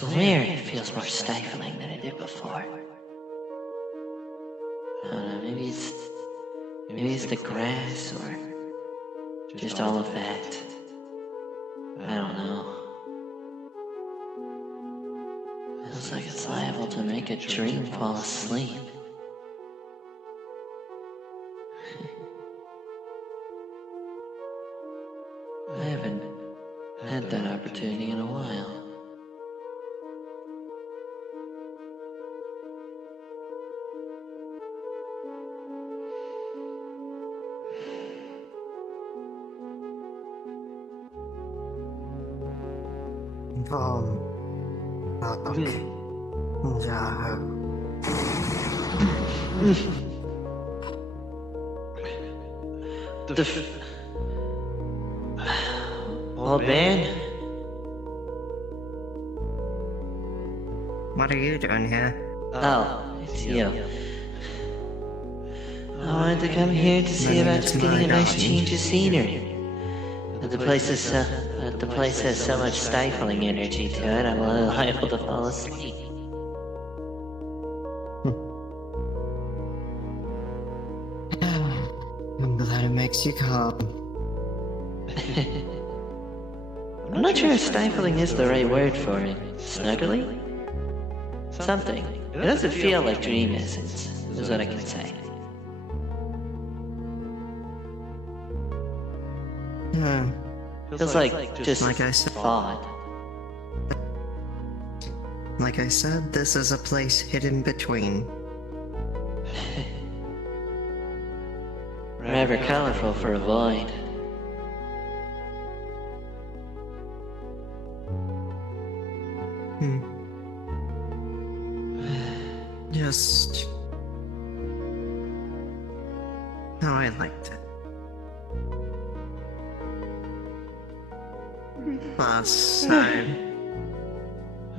swear it feels more stifling than it did before. I don't know, maybe it's the grass or just all of that. I don't know. Feels like it's liable to make a dream fall asleep. I haven't had that opportunity in a while. Old man? What are you doing here? Oh, it's you. I wanted to come here to see about just getting a nice change of scenery. But the place has so much stifling energy to it, I'm a little liable to fall asleep. I'm glad it makes you calm. I'm not sure if stifling is the right word for it. Snuggly? Something. It doesn't feel like dream essence, is what I can say. Feels like just like I said. thought. Like I said, this is a place hidden between. Rather colorful for a void. Just how I liked it. Last time.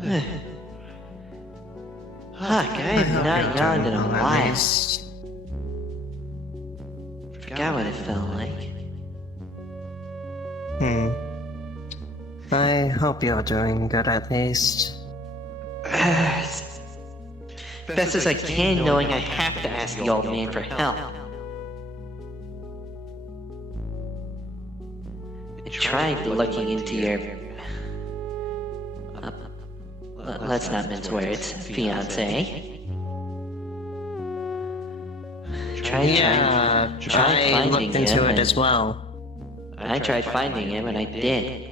Fuck, I have not yawned in a while. Forgot what it felt like. I hope you're doing good at least. Best as I can, knowing I have to ask the old man for help. I tried looking into your... let's not mince words, fiancé. I looked into it as well. I tried finding him and I did.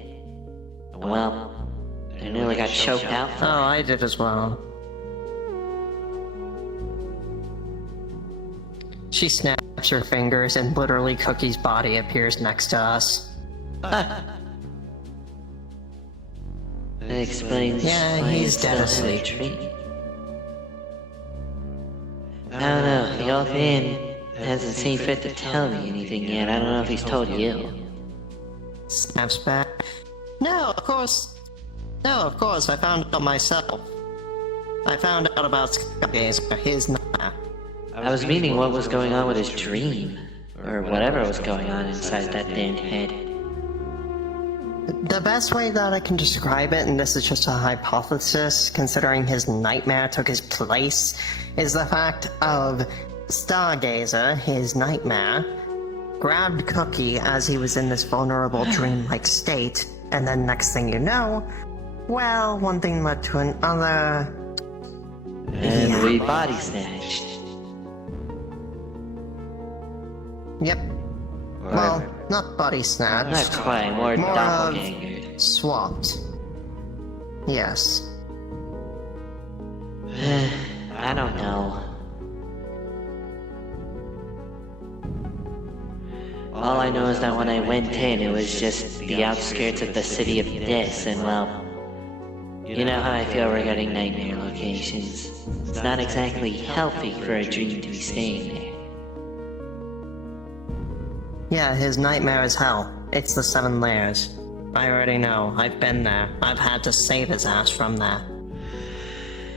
Well, I nearly got choked out. Oh, I did as well. She snaps her fingers and literally Cookie's body appears next to us. That explains why he's it's dead still asleep. treat. I don't know, the old man hasn't seen fit to tell me anything yet. I don't know if he's told you. Snaps back. No, of course, I found out myself. I found out about Stargazer, his nightmare. I was meaning what was going on with his dream, or whatever was going on inside that damned head. The best way that I can describe it, and this is just a hypothesis, considering his nightmare took his place, is the fact of Stargazer, his nightmare, grabbed Cookie as he was in this vulnerable dream-like state, and then next thing you know, well, one thing led to another... And we body snatched. Yep. Well, not body snatched. Not quite, more More doppelganger. Swapped. Yes. I don't know. All I know is that when I went in, it was just the outskirts of the city of this, and well, you know how I feel regarding nightmare locations. It's not exactly healthy for a dream to be staying there. Yeah, his nightmare is hell. It's the 7 layers. I already know. I've been there. I've had to save his ass from that.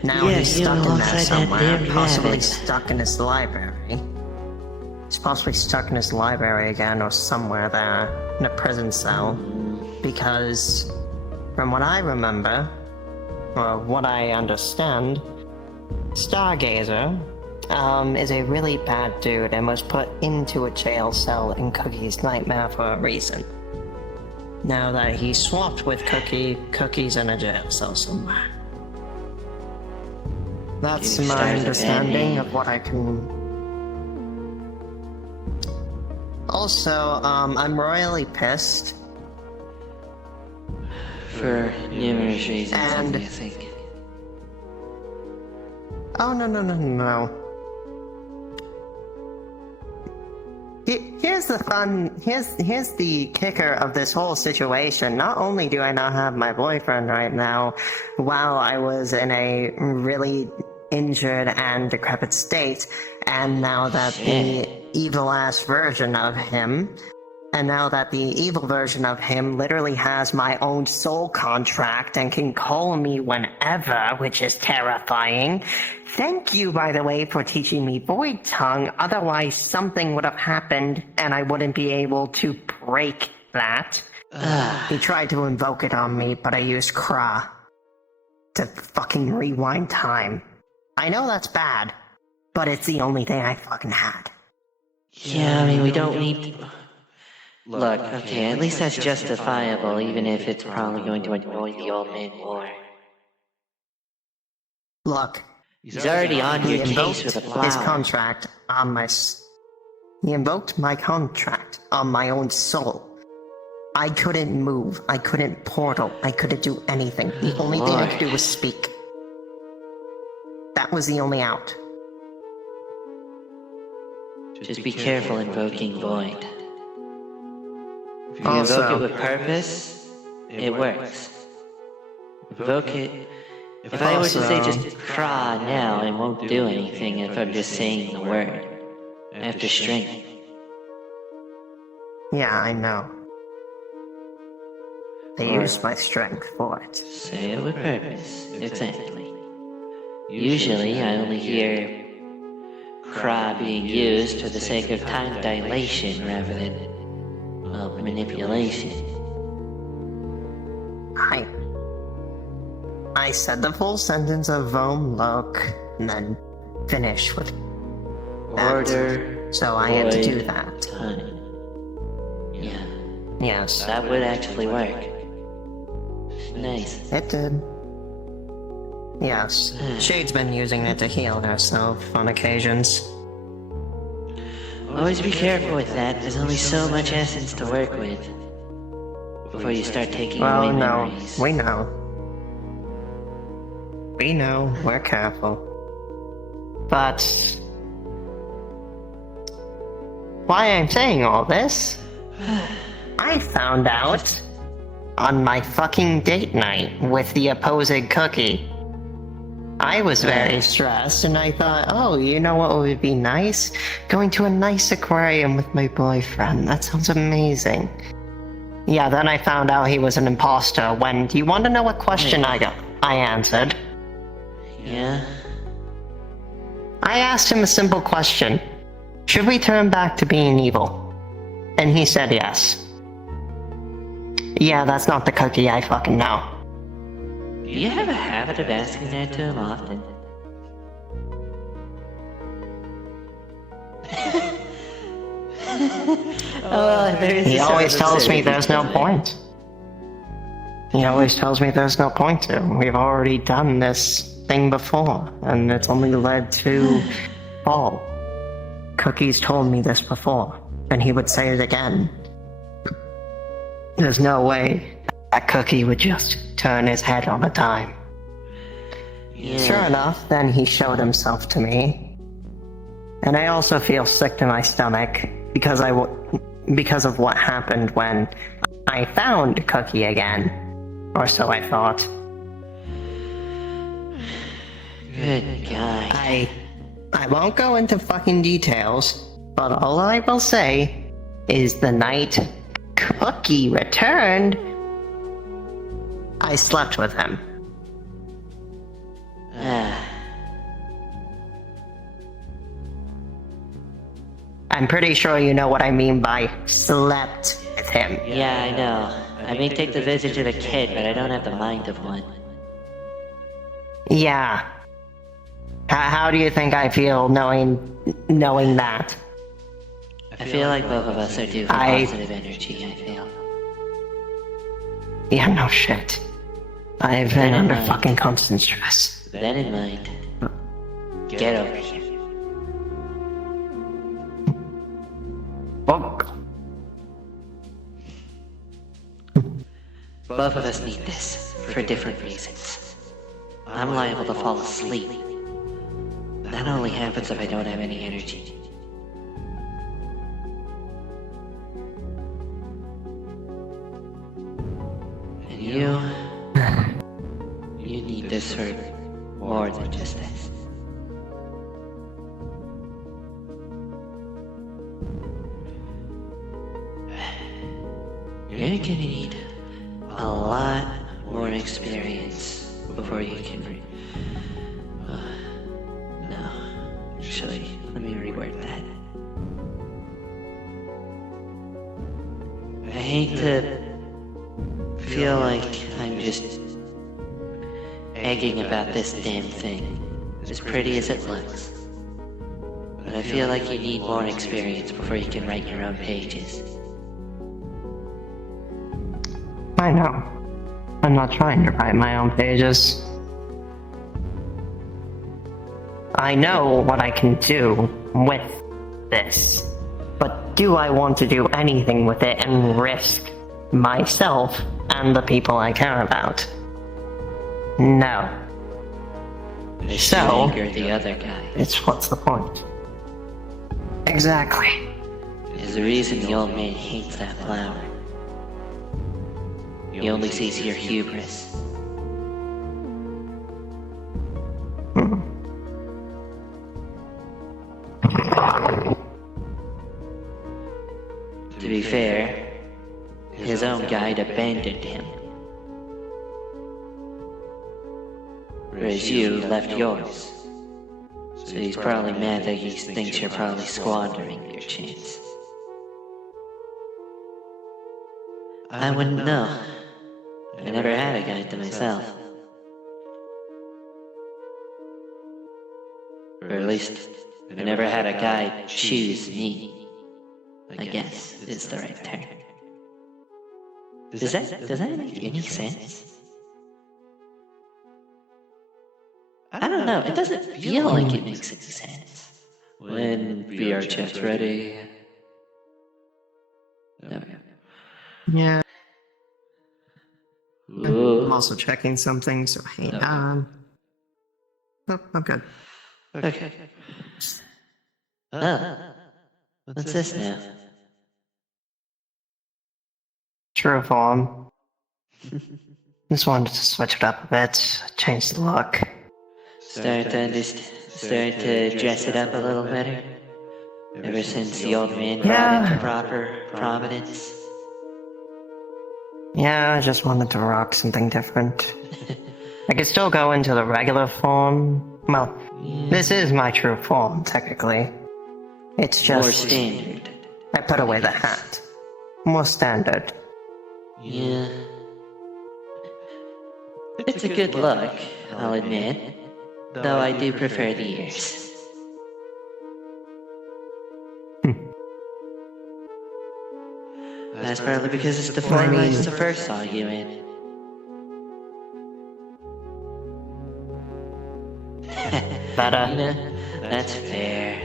Now Yeah, he's you stuck in alongside there that somewhere, damn possibly rabbit. stuck in his library. He's possibly stuck in his library again or somewhere there, in a prison cell. Because, from what I remember, what I understand, Stargazer is a really bad dude and was put into a jail cell in Cookie's nightmare for a reason. Now that he swapped with Cookie, Cookie's in a jail cell somewhere. That's Giving my Stars a bad understanding name. of what I can. Also, I'm royally pissed. For numerous reasons, And- I think. Oh, no. Here's the kicker of this whole situation. Not only do I not have my boyfriend right now, while I was in a really injured and decrepit state, and now that the evil-ass version of him, literally has my own soul contract and can call me whenever, which is terrifying. Thank you, by the way, for teaching me Void Tongue, otherwise something would have happened and I wouldn't be able to break that. He tried to invoke it on me, but I used Kra to fucking rewind time. I know that's bad, but it's the only thing I fucking had. Yeah, I mean, we don't need... Look, okay, at least that's justifiable, even if it's probably going to annoy the old man more. Look, He's already on he your case invoked with a his flower. contract on my... He invoked my contract on my own soul. I couldn't move, I couldn't portal, I couldn't do anything. The only thing I could do was speak. That was the only out. Just be careful invoking Void. If you Also- invoke it with purpose, it works. Invoke it... If I were to say just craw now, it won't do anything if I'm just saying the word. After strength. Yeah, I know. I Or- used my strength for it. Say it with purpose, exactly. Usually, I only hear craw being used for the sake of time dilation rather than, well, manipulation. I said the full sentence of Vom Look, and then finished with that. Order, So I had to do void, that. time. Yeah, Yes, that would actually work. Nice. it did. Yes, Shade's been using it to heal herself on occasions. Always be careful with that, there's only so much essence to work with. Before you start taking Well, away no, memories. we know. We know, we're careful. But... why I'm saying all this, I found out on my fucking date night with the opposing Cookie. I was very stressed and I thought, oh, you know what would be nice? Going to a nice aquarium with my boyfriend. That sounds amazing. Yeah, then I found out he was an imposter when, do you want to know what question I answered? Yeah? I asked him a simple question. Should we turn back to being evil? And he said yes. Yeah, that's not the Cookie I fucking know. Do you have a habit of asking that to him often? He always tells me there's no point. He always tells me there's no point to. We've already done this thing before, and it's only led to fall. Cookie's told me this before, and he would say it again. There's no way that Cookie would just turn his head on a dime. Yeah. Sure enough, then he showed himself to me. And I also feel sick to my stomach because because of what happened when I found Cookie again. Or so I thought. Good guy. I won't go into fucking details, but all I will say is the night Cookie returned, I slept with him. I'm pretty sure you know what I mean by slept with him. Yeah, I know. I may take the visit to the kid, but I don't have the mind of one. Yeah. How do you think I feel knowing that? I feel like both of us are due for positive energy, I feel. Yeah, no shit. I've been under fucking constant stress. That in mind, get over here. Oh. Both of us need this, for different reasons. I'm liable to fall asleep. That only happens if I don't have any energy. And you need this for more than just this. You're gonna need a lot more experience before you can no. Actually, let me reword that. I hate to feel like I'm just egging about this damn thing, as pretty as it looks. But I feel like you need more experience before you can write your own pages. I know. I'm not trying to write my own pages. I know what I can do with this. But do I want to do anything with it and risk myself and the people I care about? No. So, You're the other guy. it's what's the point? Exactly. There's a reason the old man hates that flower. He only sees your hubris. To be fair, his own guide abandoned him. Whereas you left yours. So he's probably mad that he thinks you're probably squandering your chance. I wouldn't know. I never had a guide to myself. Or at least, I never had a guide choose me. I guess is the right term. Does that make any sense? I don't know, it doesn't feel like it makes any sense. When VR chat's ready. Okay. Yeah. Ooh. I'm also checking something, so hang on. Oh, I'm good. Okay. Oh. What's this now? True form. Just wanted to switch it up a bit, change the look. Starting to dress it up a little better? Ever since the old man brought it to proper prominence? Yeah, I just wanted to rock something different. I could still go into the regular form. Well, this is my true form, technically. It's just... More standard. I put away the hat. More standard. Yeah. It's a good look, I'll admit. Though I do prefer the ears. That's partly because it's the form I first saw you in. Better? You know, that's fair.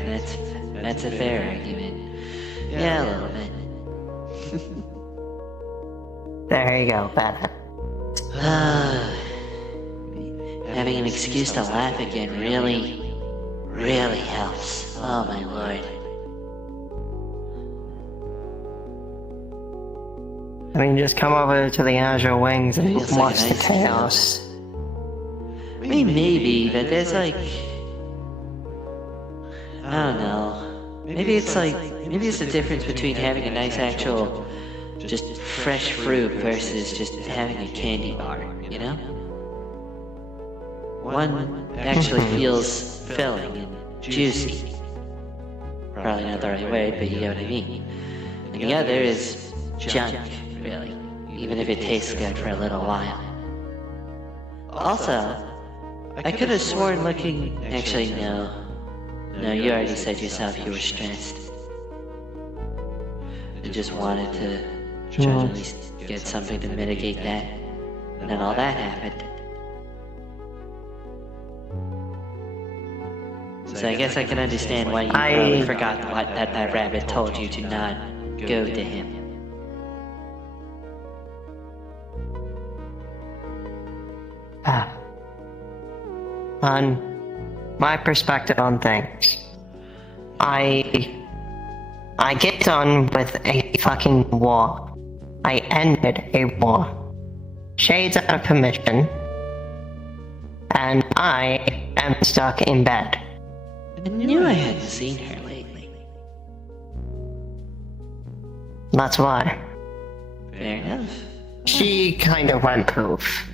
That's a fair argument. Yeah, a little bit. There you go, better. Having an excuse to laugh again really helps. Oh my lord. I mean, just come over to the Azure Wings and Feels like watch an the ice chaos. I mean, maybe, but there's like... I don't know. Maybe it's the difference between having a nice actual, just fresh fruit versus just having a candy bar, you know? One actually feels filling and juicy. Probably not the right word, but you get what I mean. And the other is junk, really, even if it tastes good for a little while. Also, I could have sworn looking... Actually, no. No, you already said yourself you were stressed. I just wanted to try to at least get something to mitigate that. And then all that happened. So I guess I can understand why you probably forgot that rabbit told you to not go to him. On my perspective on things, I get done with a fucking war. I ended a war. Shade's out of permission, and I am stuck in bed. I knew I hadn't seen her lately. That's why. Fair enough. She kind of went poof.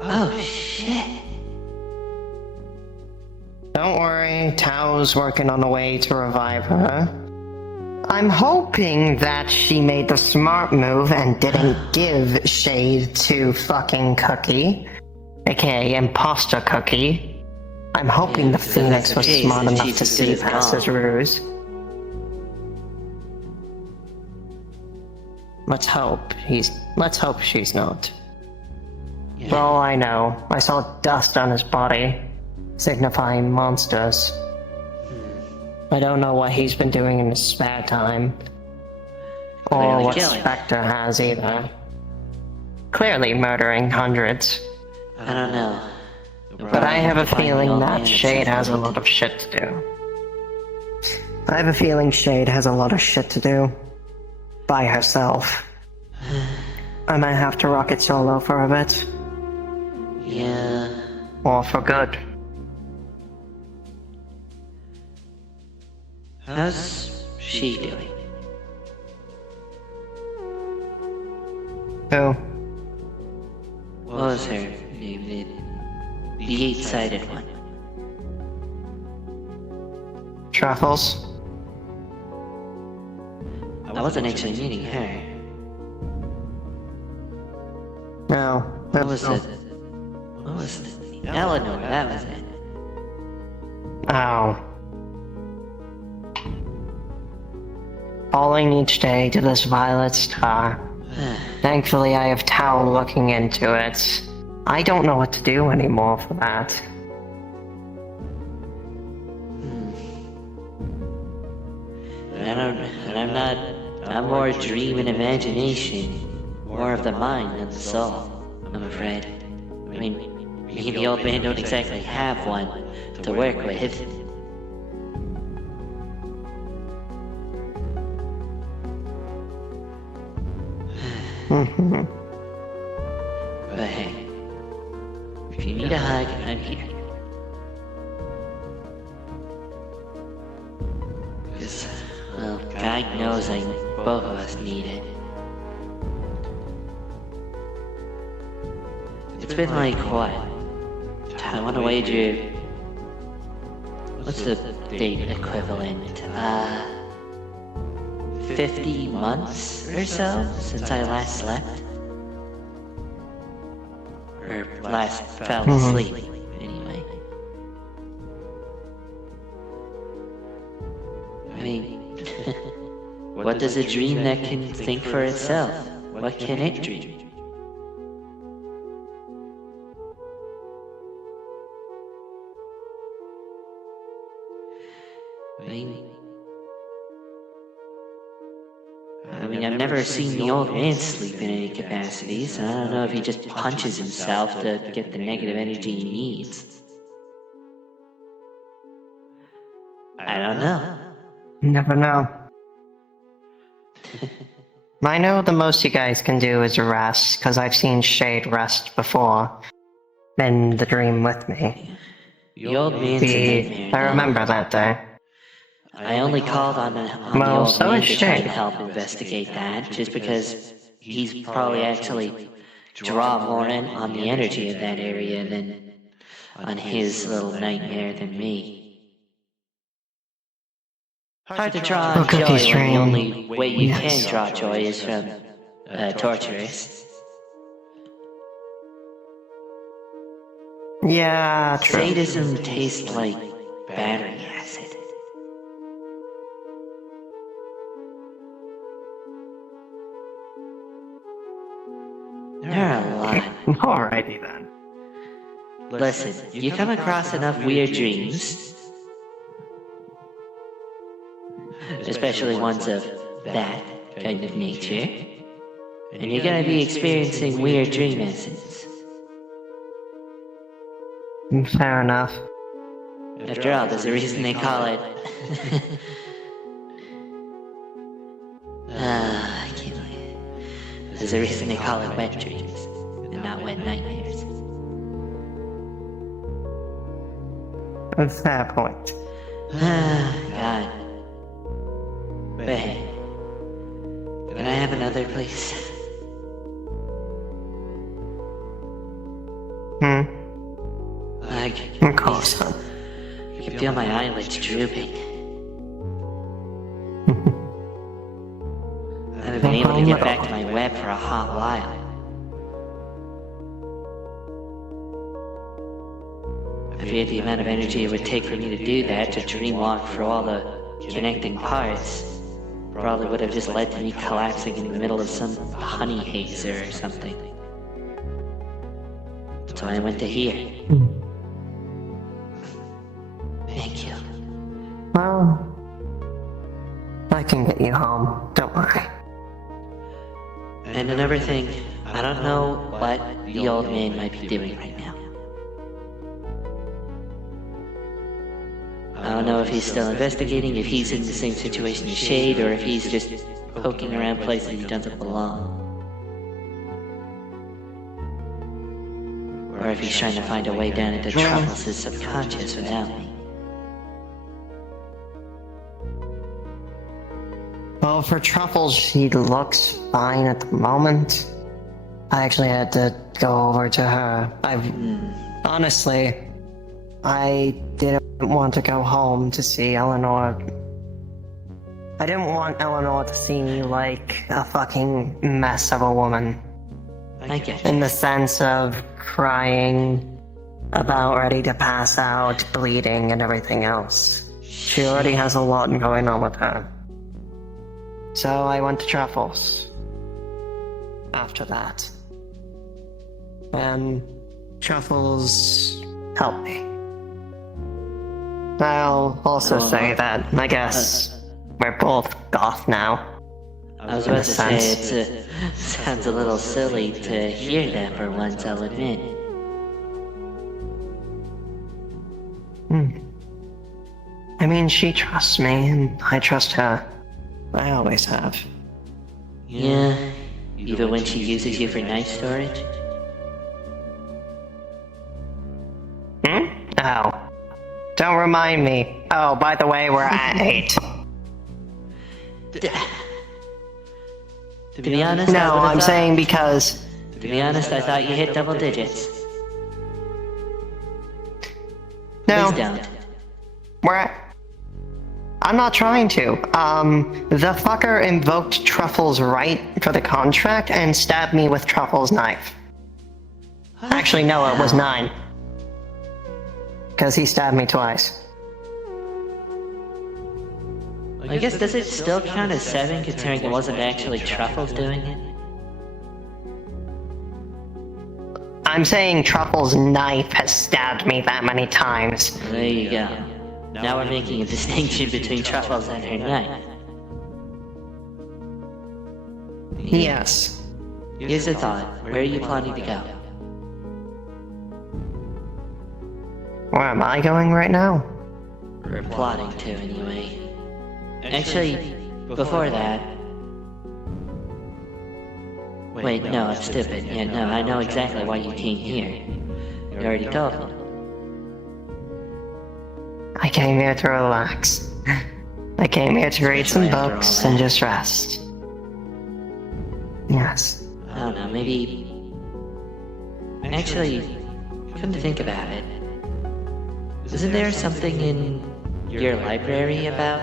Oh shit. Don't worry, Tao's working on a way to revive her. I'm hoping that she made the smart move and didn't give Shade to fucking Cookie, aka Imposter Cookie. I'm hoping the Phoenix was smart enough to see past his ruse. Let's hope she's not. For all I know, I saw dust on his body, signifying monsters. I don't know what he's been doing in his spare time. Or what Spectre has either. Clearly murdering hundreds. I don't know. But I have a feeling that Shade has a lot of shit to do. I have a feeling Shade has a lot of shit to do. By herself. I might have to rock it solo for a bit. Yeah. Or for good. How's she doing? Who? What was her name? The eight-sided one. Truffles? I wasn't actually meaning her. No. What was it? Eleanor, that was it. Oh. Falling each day to this violet star. Thankfully I have Tao looking into it. I don't know what to do anymore for that. I'm more dream and imagination. More of the mind than the soul, I'm afraid. I mean, me and the old man don't exactly have one to work with. But hey, if you need a hug, I'm here. Because, well, God knows both of us need it. It's been like, what? I want to wager... What's the date equivalent? 50 months or so since I last slept? Or last fell asleep, anyway. I mean, what does a dream that can think for itself? What can it dream? I mean, I've never seen the old man sleep in any capacity, so I don't know if he just punches himself to get the negative energy he needs. I don't know. Never know. I know the most you guys can do is rest, because I've seen Shade rest before. In the dream with me. The old man's a nightmare. I remember that day. I only called on the old man to try to help investigate that, just because he's probably actually draw more in on the energy of that area than on his little nightmare than me. Hard to draw joy when the only way you can draw joy is from torturers. Yeah, true. Sadism tastes like battery acid. There are a lot. Alrighty then. Listen, you come across enough weird dreams, especially ones of that kind of nature, and you're gonna be experiencing weird dream essence. Fair enough. After all, there's a reason they call it... I can't believe it. There's a reason they call it wet dreams, and not wet nightmares. Fair point. God. But hey, can I have another, please? Of course. I can feel my eyelids drooping. I haven't been able to get back to my web for a hot while. I feared the amount of energy it would take for me to do that, to dreamwalk through all the connecting parts, probably would have just led to me collapsing in the middle of some honey hazer or something. So I went to here. Thank you. Well, I can get you home. Don't worry. And another thing, I don't know what the old man might be doing right now. I don't know if he's still investigating, if he's in the same situation as Shade, or if he's just poking around places he doesn't belong. Or if he's trying to find a way down into Truffles' subconscious without me. Well, for Truffles, she looks fine at the moment. I actually had to go over to her. Honestly, I didn't want to go home to see Eleanor. I didn't want Eleanor to see me like a fucking mess of a woman. I get In you. the sense of crying, about ready to pass out, bleeding, and everything else. She already has a lot going on with her. So I went to Truffles. After that. And Truffles helped me. I'll also say that, I guess, we're both goth now. I was about to say, it sounds a little silly to hear that for once, I'll admit. I mean, she trusts me, and I trust her. I always have. Yeah, even when she uses you for night storage? Oh. Don't remind me. Oh, by the way, we're at 8. To be honest, No, I'm saying because... To be honest, I thought you hit double digits. No, Please don't. we're at... I'm not trying to. The fucker invoked Truffle's right for the contract and stabbed me with Truffle's knife. Actually, no, it was 9. Because he stabbed me twice. I guess, does it still count as 7 considering it wasn't actually Truffles doing it? I'm saying Truffle's knife has stabbed me that many times. There you go. Now we're making a distinction between Truffles and her knife. Yes. Here's the thought. Where are you planning to go? Where am I going right now? Or plotting to, anyway. Actually, before that... Wait, no, I'm stupid. Yeah, no, I know exactly why you came here. You already told me. I came here to relax. I came here to read some Especially after books all and that. just rest. Yes. I don't know, maybe... Actually, come to think about it. Isn't there something in your library about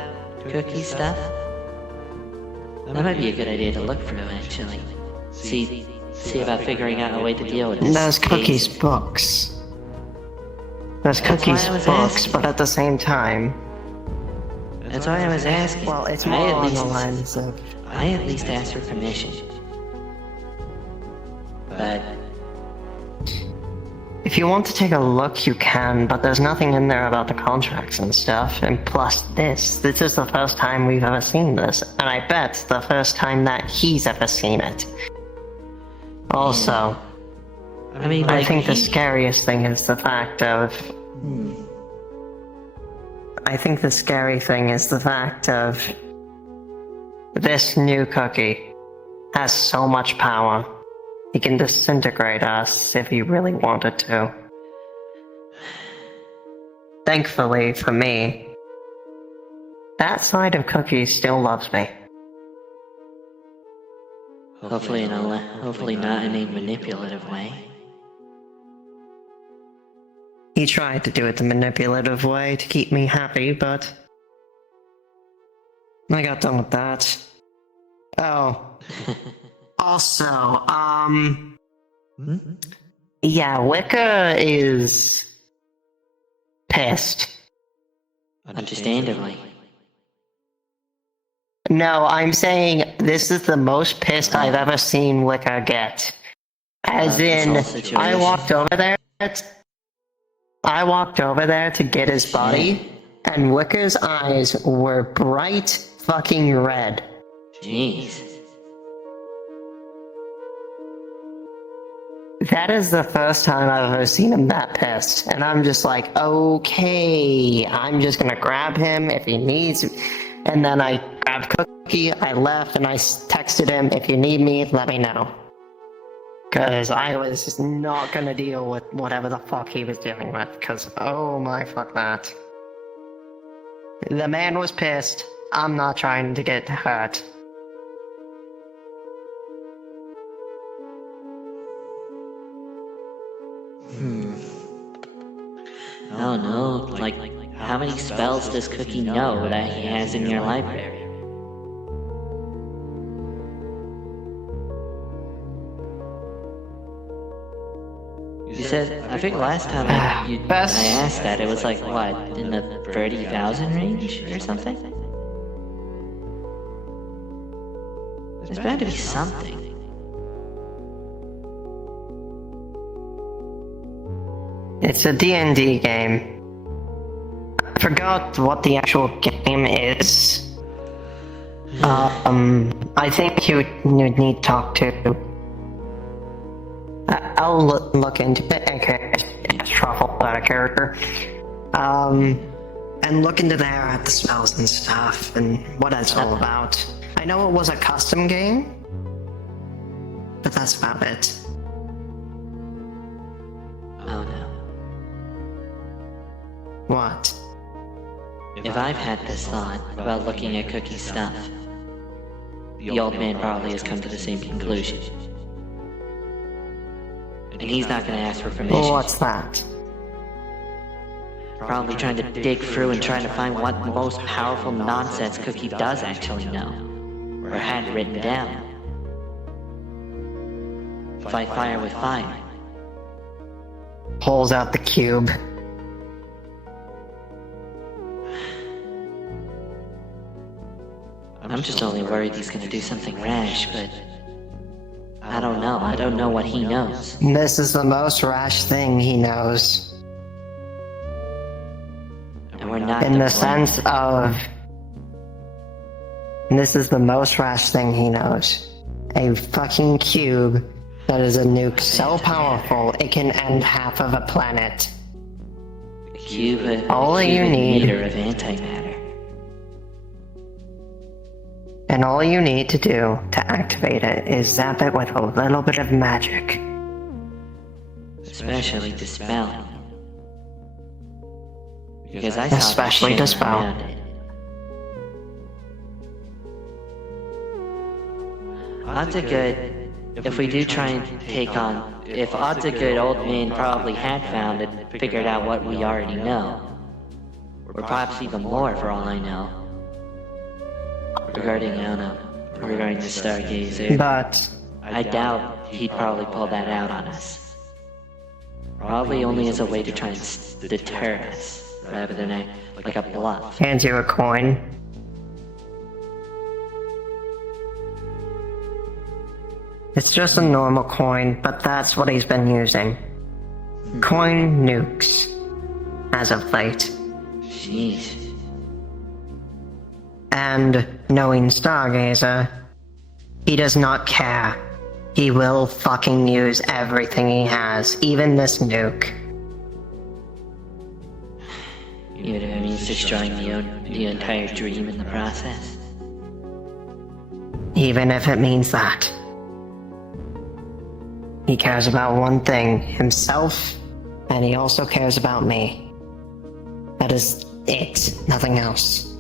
cookie stuff? That might be a good idea to look through, actually. See about figuring out a way to deal with this. Those cookies case. books. There's That's why Cookie's I was books, asking. but at the same time, That's why I was asking. well, it's I more at on the least- lines of... I at least asked for permission. But If you want to take a look, you can, but there's nothing in there about the contracts and stuff. And plus this is the first time we've ever seen this, and I bet it's the first time that he's ever seen it. Also, I mean, I like, think the scariest thing is the fact of... I think the scary thing is the fact of... This new Cookie has so much power. He can disintegrate us if he really wanted to. Thankfully for me, that side of Cookie still loves me. hopefully not in a manipulative way. He tried to do it the manipulative way to keep me happy, but... I got done with that. Oh. Also, yeah, Wicca is... pissed. Understandably. No, I'm saying this is the most pissed I've ever seen Wicca get. As This in, whole situation. I walked over there to get his body, and Wicca's eyes were bright fucking red. Jeez. That is the first time I've ever seen him that pissed, and I'm just like, okay, I'm just gonna grab him if he needs, and then I grabbed Cookie, I left, and I texted him, if you need me, let me know. Cause I was just not gonna deal with whatever the fuck he was dealing with, cause oh my fuck that. The man was pissed, I'm not trying to get hurt. I don't know, like, how many spells does Cookie know that he has in your library? You said, I think last time I asked that, it was like, what, in the 30,000 range or something? There's bound to be something. It's a D&D game. I forgot what the actual game is. I think you'd need to talk to... I'll look into it. Okay, it's truffle out of character. And look into there at the spells and stuff, and what it's all about. I know it was a custom game, but that's about it. Oh no. What? If I've had this thought about looking at Cookie's stuff, the old man probably has come to the same conclusion. And he's not gonna ask for permission. What's that? Probably trying to dig through and trying to find what most powerful nonsense Cookie does actually know, or had written down. Fight fire with fire. Pulls out the cube. I'm just only worried he's gonna do something rash, but I don't know. I don't know what he knows. This is the most rash thing he knows. And we're not In the deploying. sense of... This is the most rash thing he knows. A fucking cube that is a nuke so powerful it can end half of a planet. A cube, All a you cubic need- meter of antimatter. And all you need to do to activate it is zap it with a little bit of magic. Especially dispelling. Because I saw that Especially shit dispel. around it. Odds are good if we do try and take on... If odds are good, old man probably had found and figured out what we already know. Or perhaps even more for all I know. Regarding, I don't know, regarding the Stargazer. But I doubt he'd probably pull that out on us. Probably only as a way to try and deter us, rather than act like a bluff. Hands you a coin. It's just a normal coin, but that's what he's been using. Coin nukes. As of late. Jeez. And knowing Stargazer, he does not care. He will fucking use everything he has, even this nuke. Even if it means destroying the entire dream in the process. Even if it means that. He cares about one thing, himself, and he also cares about me. That is it, nothing else.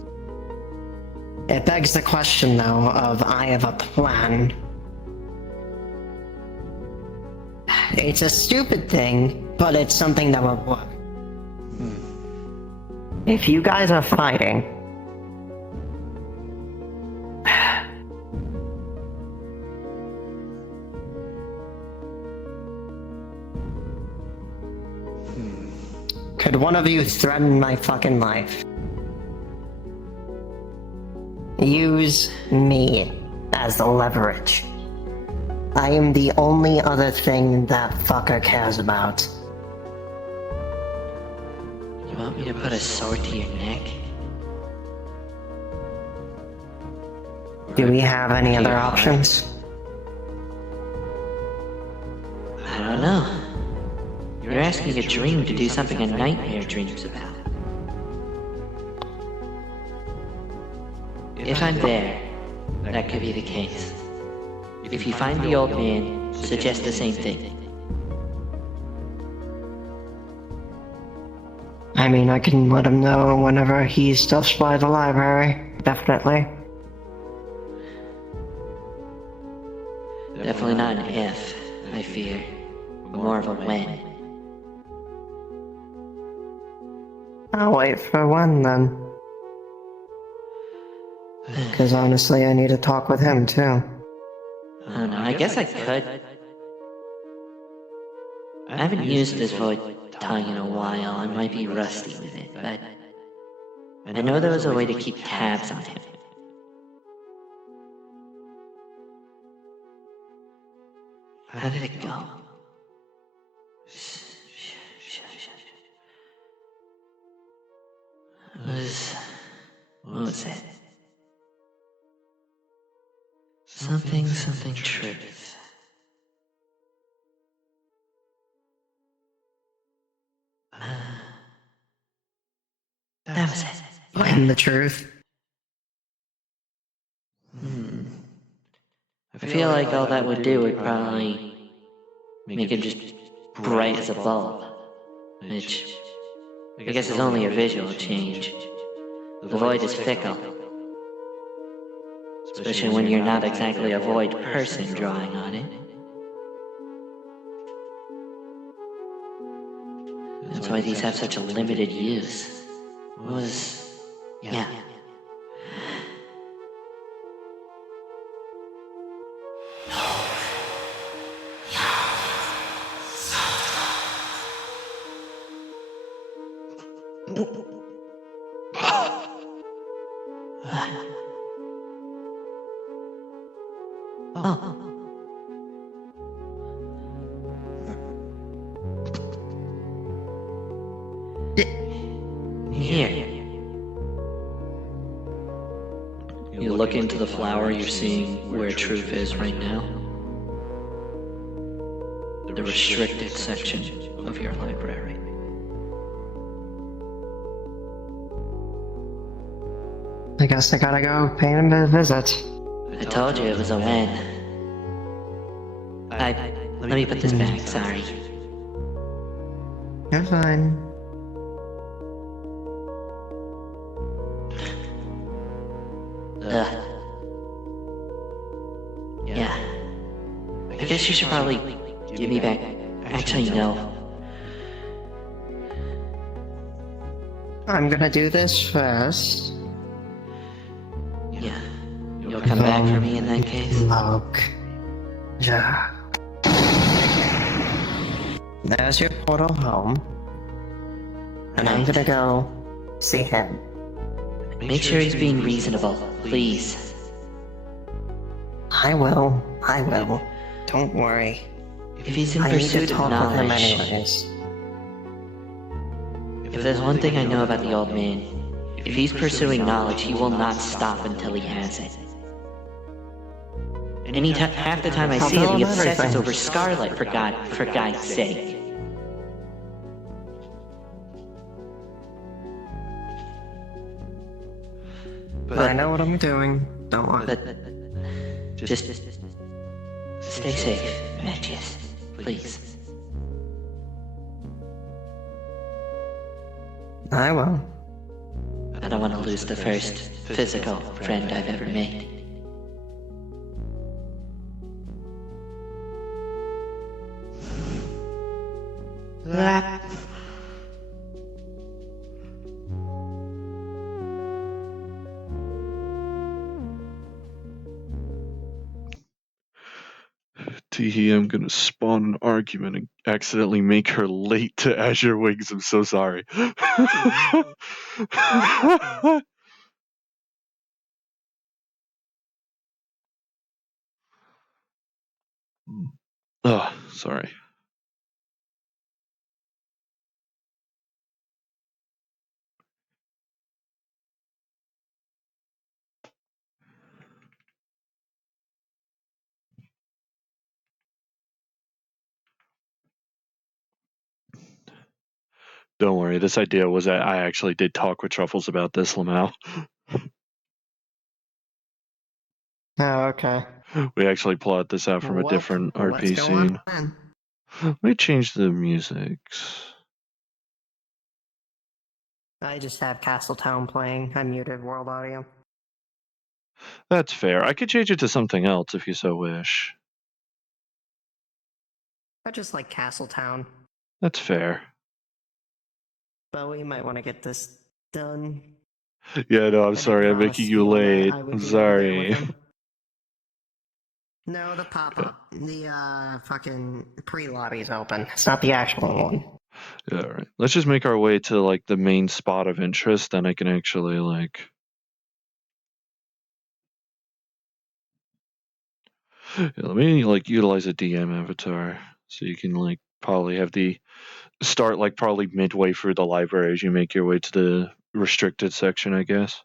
It begs the question, though, of I have a plan. It's a stupid thing, but it's something that will work. If you guys are fighting, could one of you threaten my fucking life? Use me as the leverage. I am the only other thing that fucker cares about. You want me to put a sword to your neck? Do we have any other options? I don't know. You're asking a dream to do something a nightmare dreams about. If I'm there, that could be the case. If you find the old man, suggest the same thing. I mean, I can let him know whenever he stops by the library. Definitely. Definitely not an if, I fear. More of a when. I'll wait for one then. Because honestly, I need to talk with him too. I don't know, I guess I could. I haven't used this void tongue in a while. I might be rusty with it, but I know there was a way to keep tabs on him. How did it go? What was it? Something truth. That was it. And the truth. I feel like all that would do would probably make it just bright as a bulb. Which, I guess is only a visual change. The void is fickle. Especially when you're not exactly a void person drawing on it. That's why these have such a limited use. Yeah. Here. You look into the flower, you're seeing where truth is right now. The restricted section of your library. I guess I gotta go pay him a visit. I told you it was a win. Let me put this back, sorry. You're fine. Yeah. I guess you should probably give me back. Actually, no. I'm gonna do this first. Yeah. You'll come back for me in that case? Look. Ja. There's your portal home. And I'm gonna go see him. Make sure he's being reasonable, please. I will. Don't worry. If he's in I need to pursuit of talk with him knowledge, anyways. if there's one thing I know about the old man, if he's pursuing knowledge, he will not stop until he has it. Half the time I see it, he obsesses over Scarlet, for God's sake. But I know what I'm doing. Don't worry. But just stay safe, Magius, please. I will. I don't want to lose the first physical friend I've ever made. Teehee, I'm gonna spawn an argument and accidentally make her late to Azure Wings. I'm so sorry. Oh, sorry. Don't worry, this idea was that I actually did talk with Truffles about this, Lamau. Oh, okay. We actually plot this out from a different RP scene. Let me change the music. I just have Castletown playing. I muted world audio. That's fair. I could change it to something else if you so wish. I just like Castletown. That's fair. But we might want to get this done. Yeah, no, I'm sorry. I'm making you late. I'm sorry. No, the pop-up. The, fucking pre-lobby's open. It's not the actual one. Yeah, all right. Let's just make our way to, like, the main spot of interest, then I can actually, like... Yeah, let me, like, utilize a DM avatar. So you can, like, probably have the... Start, like, probably midway through the library as you make your way to the restricted section, I guess.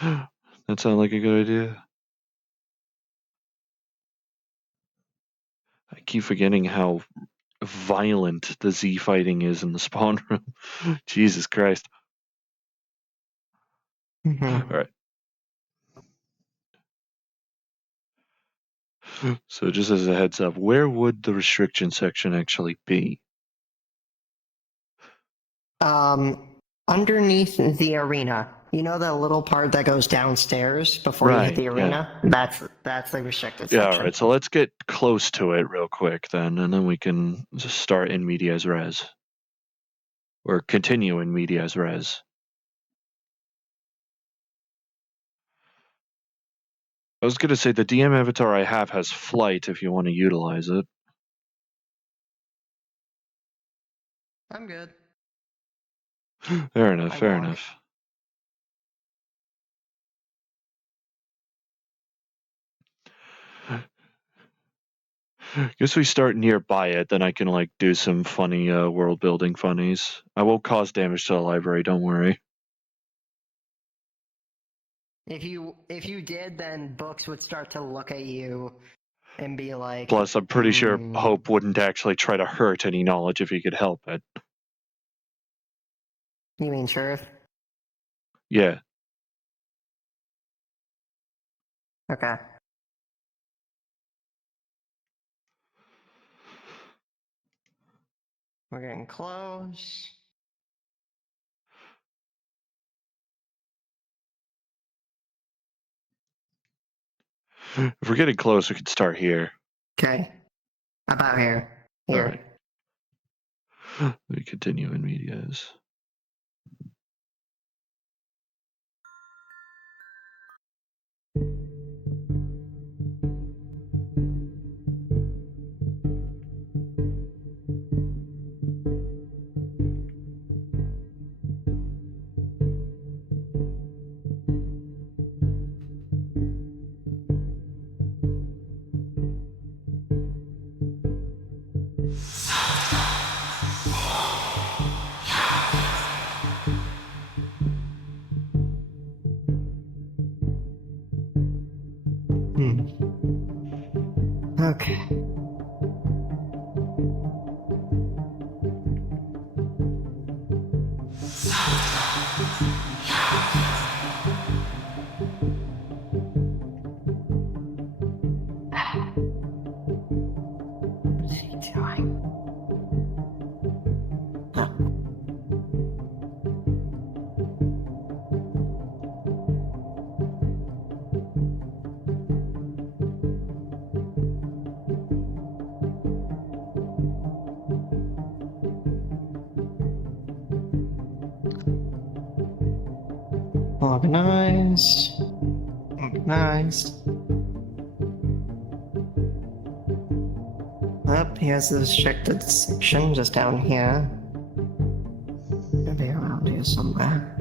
That sound like a good idea? I keep forgetting how violent the Z fighting is in the spawn room. Jesus Christ. Mm-hmm. All right. So just as a heads up, where would the restriction section actually be? Underneath the arena. You know the little part that goes downstairs before you hit the arena? Yeah. That's the restricted section. Yeah, all right. So let's get close to it real quick then, and then we can just start in medias res. Or continue in medias res. I was going to say the DM avatar I have has flight if you want to utilize it. I'm good. Fair enough. Guess we start nearby it, then I can like do some funny world building funnies. I won't cause damage to the library, don't worry. If you did, then books would start to look at you and be like... Plus, I'm pretty sure Hope wouldn't actually try to hurt any knowledge if he could help it. You mean Sheriff? Yeah. Okay. We're getting close. If we're getting close, we can start here. Okay. About here. Here. All right. We continue in medias. Okay. What is he doing? Oh. Organized. Organized. Up, here's the restricted section just down here. Maybe around here somewhere.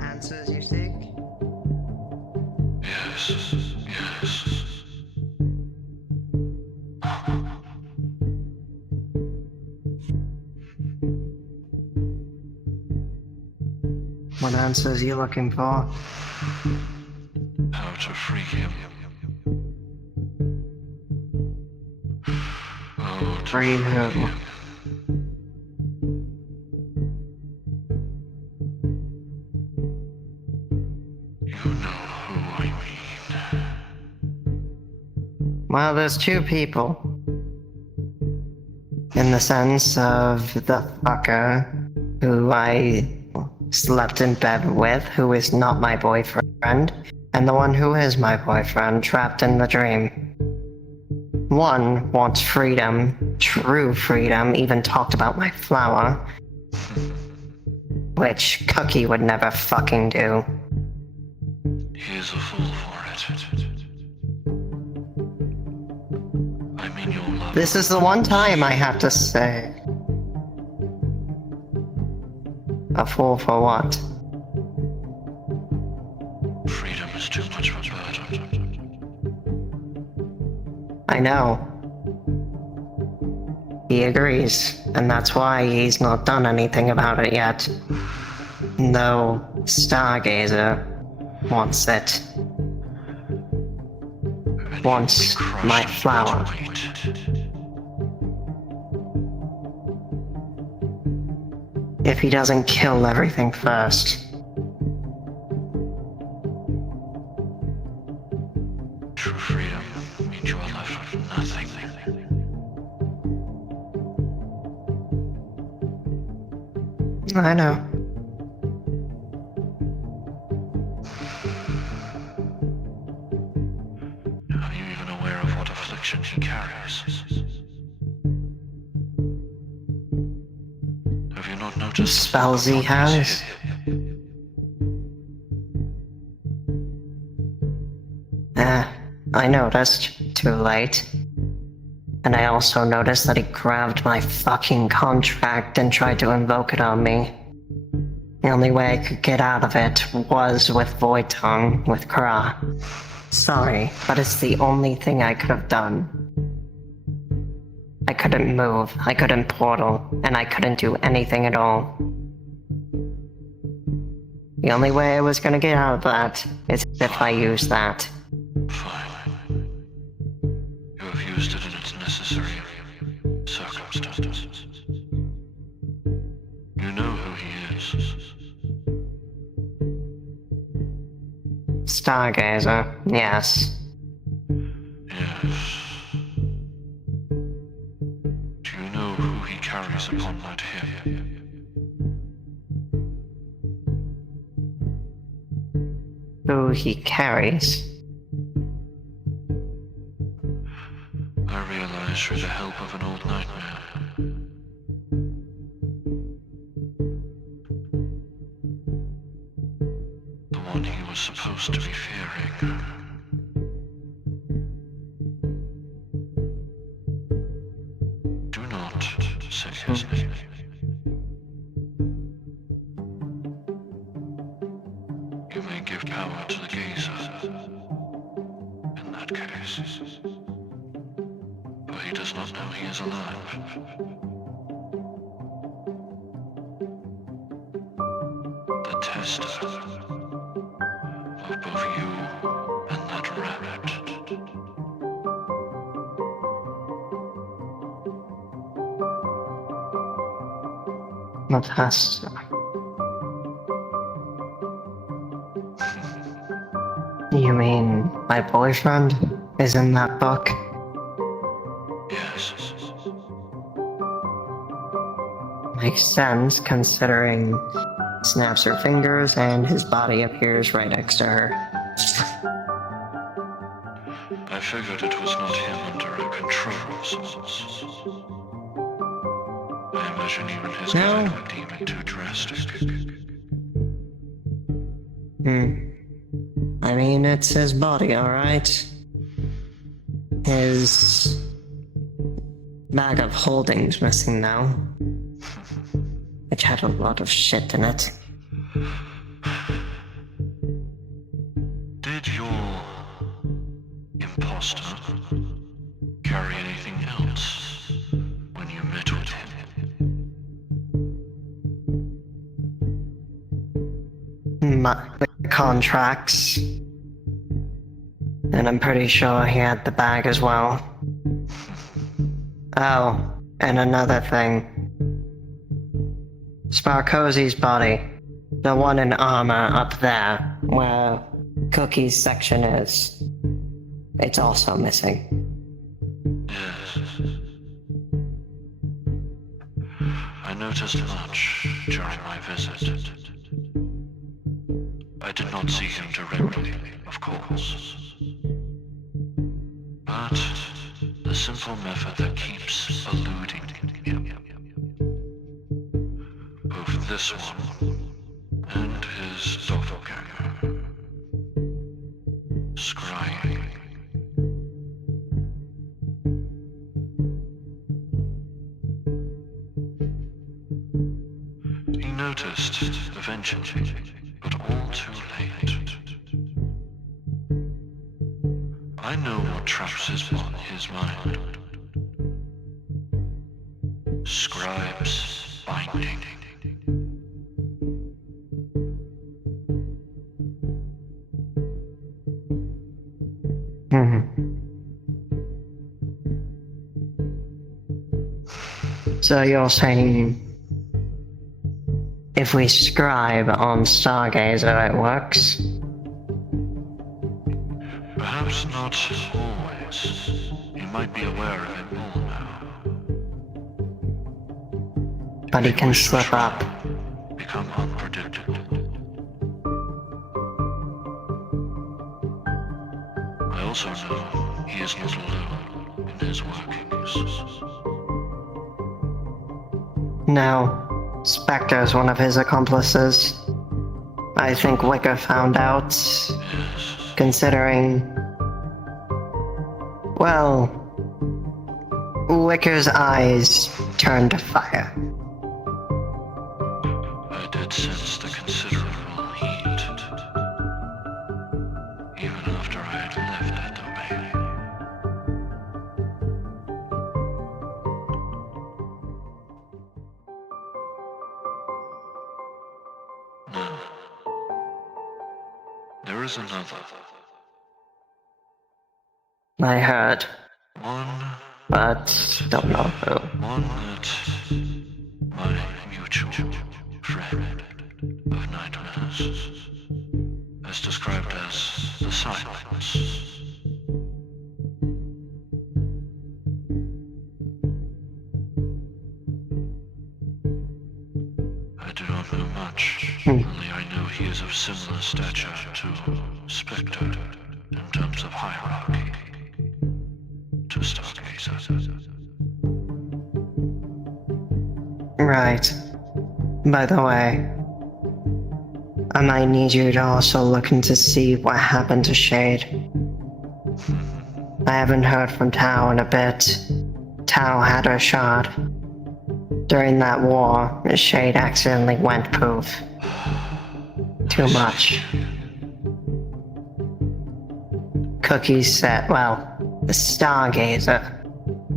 Answers, you seek? Yes. What answers are you looking for? How to free him. How to Free who? him. You know who I mean. Well, there's two people. In the sense of the fucker who I slept in bed with, who is not my boyfriend, and the one who is my boyfriend, trapped in the dream. One wants freedom, true freedom, even talked about my flower, which Cookie would never fucking do. He is a fool for it. I mean, you'll love This is the one time I have to say. A fool for what? freedom is too much of a burden. I know. He agrees, and that's why he's not done anything about it yet. Though Stargazer wants it. And Wants you'll be crushed my under flower. its weight. If he doesn't kill everything first. True freedom means you are left with nothing. I know. Are you even aware of what affliction he carries? Have you not noticed the Spells he look upon his has? head? I noticed. Too late. And I also noticed that he grabbed my fucking contract and tried to invoke it on me. The only way I could get out of it was with Void Tongue, with Kra. Sorry, but it's the only thing I could have done. I couldn't move, I couldn't portal, and I couldn't do anything at all. The only way I was gonna get out of that is if I use that. Fine. You have used it in its necessary circumstances. You know who he is. Stargazer, yes. Do you know who he carries upon that hip? Who he carries? I realize through the help of an old nightmare. The one he was supposed to be fearing. Do not say his name. You may give power to the gazer. In that case. But he does not know he is alive. The tester of both you and that rabbit. Not has. You mean my boyfriend is in that book? Yes. Makes sense, considering snaps her fingers and his body appears right next to her. I figured it was not him under a control of sorts. I imagine even his No. kind would deem it too drastic. I mean, it's his body, alright? His bag of holding's missing now, which had a lot of shit in it. Did your imposter carry anything else when you met with him? The contracts. And I'm pretty sure he had the bag as well. Oh, and another thing. Sparkosi's body. The one in armor up there, where Cookie's section is. It's also missing. Yes. I noticed much during my visit. I did not see him directly, of course. But the simple method that keeps eluding him. Both this one and his doppelganger. Scrying. He noticed eventually, but all too late. I know what traps his mind. Scribes binding. So you're saying if we scribe on Stargazer it works? Perhaps not always. You might be aware of it more now. But he can slip up. Become unpredictable. I also know he is not alone in his workings. No, Spectre's one of his accomplices. I think Wicker found out, Yes. considering... Well... Wicker's eyes turned to fire. I did sense the considerable heat. Even after I had left that domain. No. There is another. I heard, One but don't know who. One that my mutual friend of nightmares has described as the silence. do not know much. Only I know he is of similar stature to Spectre in terms of hierarchy to Stargazer. Right. By the way, I might need you to also look into see what happened to Shade. I haven't heard from Tao in a bit. Tao had her shot. During that war, Shade accidentally went poof. Too much. Cookies said, well, the Stargazer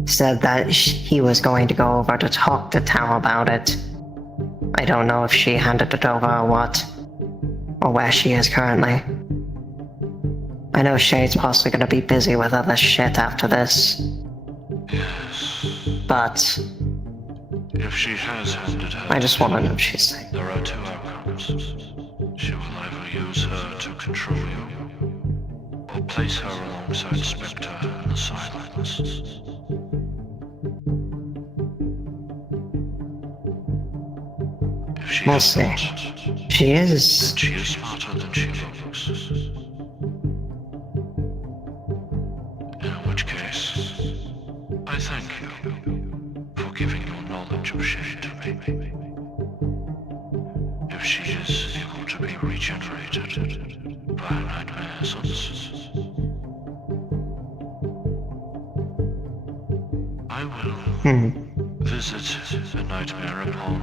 said that he was going to go over to talk to Tao about it. I don't know if she handed it over or what, or where she is currently. I know Shade's possibly gonna be busy with other shit after this, Yes. but If she has handed her, I just want to know if she's safe. there are two outcomes. She will either use her to control you, or place her alongside Spectre in the silence. If she We'll has see. not, She is. she is smarter than she looks. In which case, I thank you for giving your knowledge of Shade to me. If she is able to be regenerated by a nightmare essence, I will visit the nightmare upon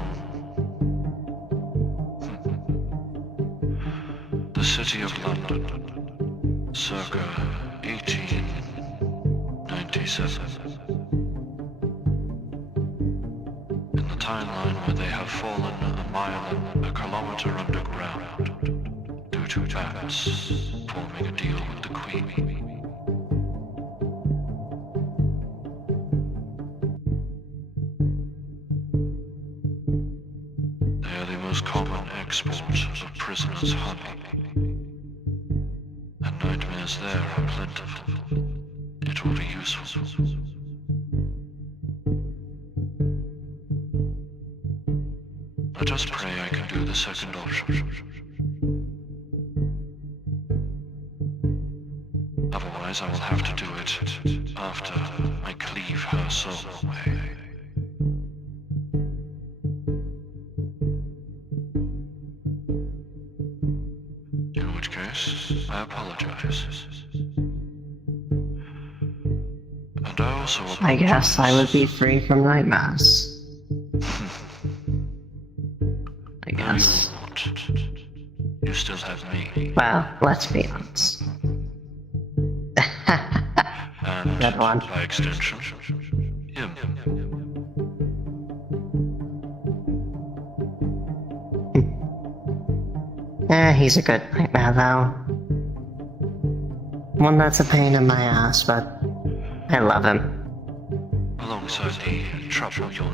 the city of London, circa 1897. In the timeline where they have fallen a mile and a kilometer underground due to bats forming a deal with the Queen. They are the most common export of prisoners' honey, and nightmares there are plentiful. It will be useful. Let us pray I can do the second option. Otherwise, I will have to do it after I cleave her soul away. In which case, I apologize. And I also apologize. I guess I would be free from nightmares. I No, you guess. will not. You still have me. Well, let's be honest. And Good one. by extension, him. He's a good nightmare though. One that's a pain in my ass, but I love him. Alongside the trouble your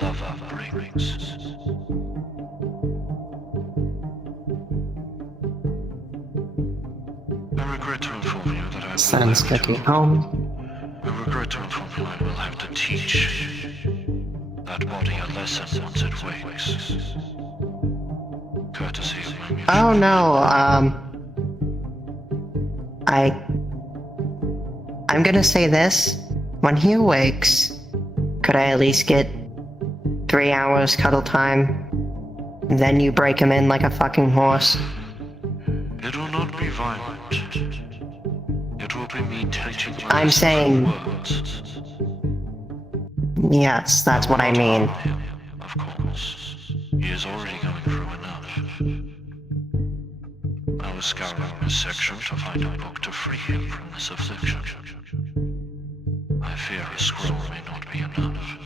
lover brings. I regret to inform you that I will Sends have Cookie to... home. I regret to inform you I will have to teach that body a lesson once it wakes. Courtesy of my mutual Oh no, I'm gonna say this. When he awakes, could I at least get 3 hours cuddle time? Then you break him in like a fucking horse? It will not be violent. It will be me teaching you I'm saying- words. Yes, that's what I mean. Him, of course. He is already going through enough. I was scouring this section to find a book to free him from this affliction. I fear a scroll may not be enough.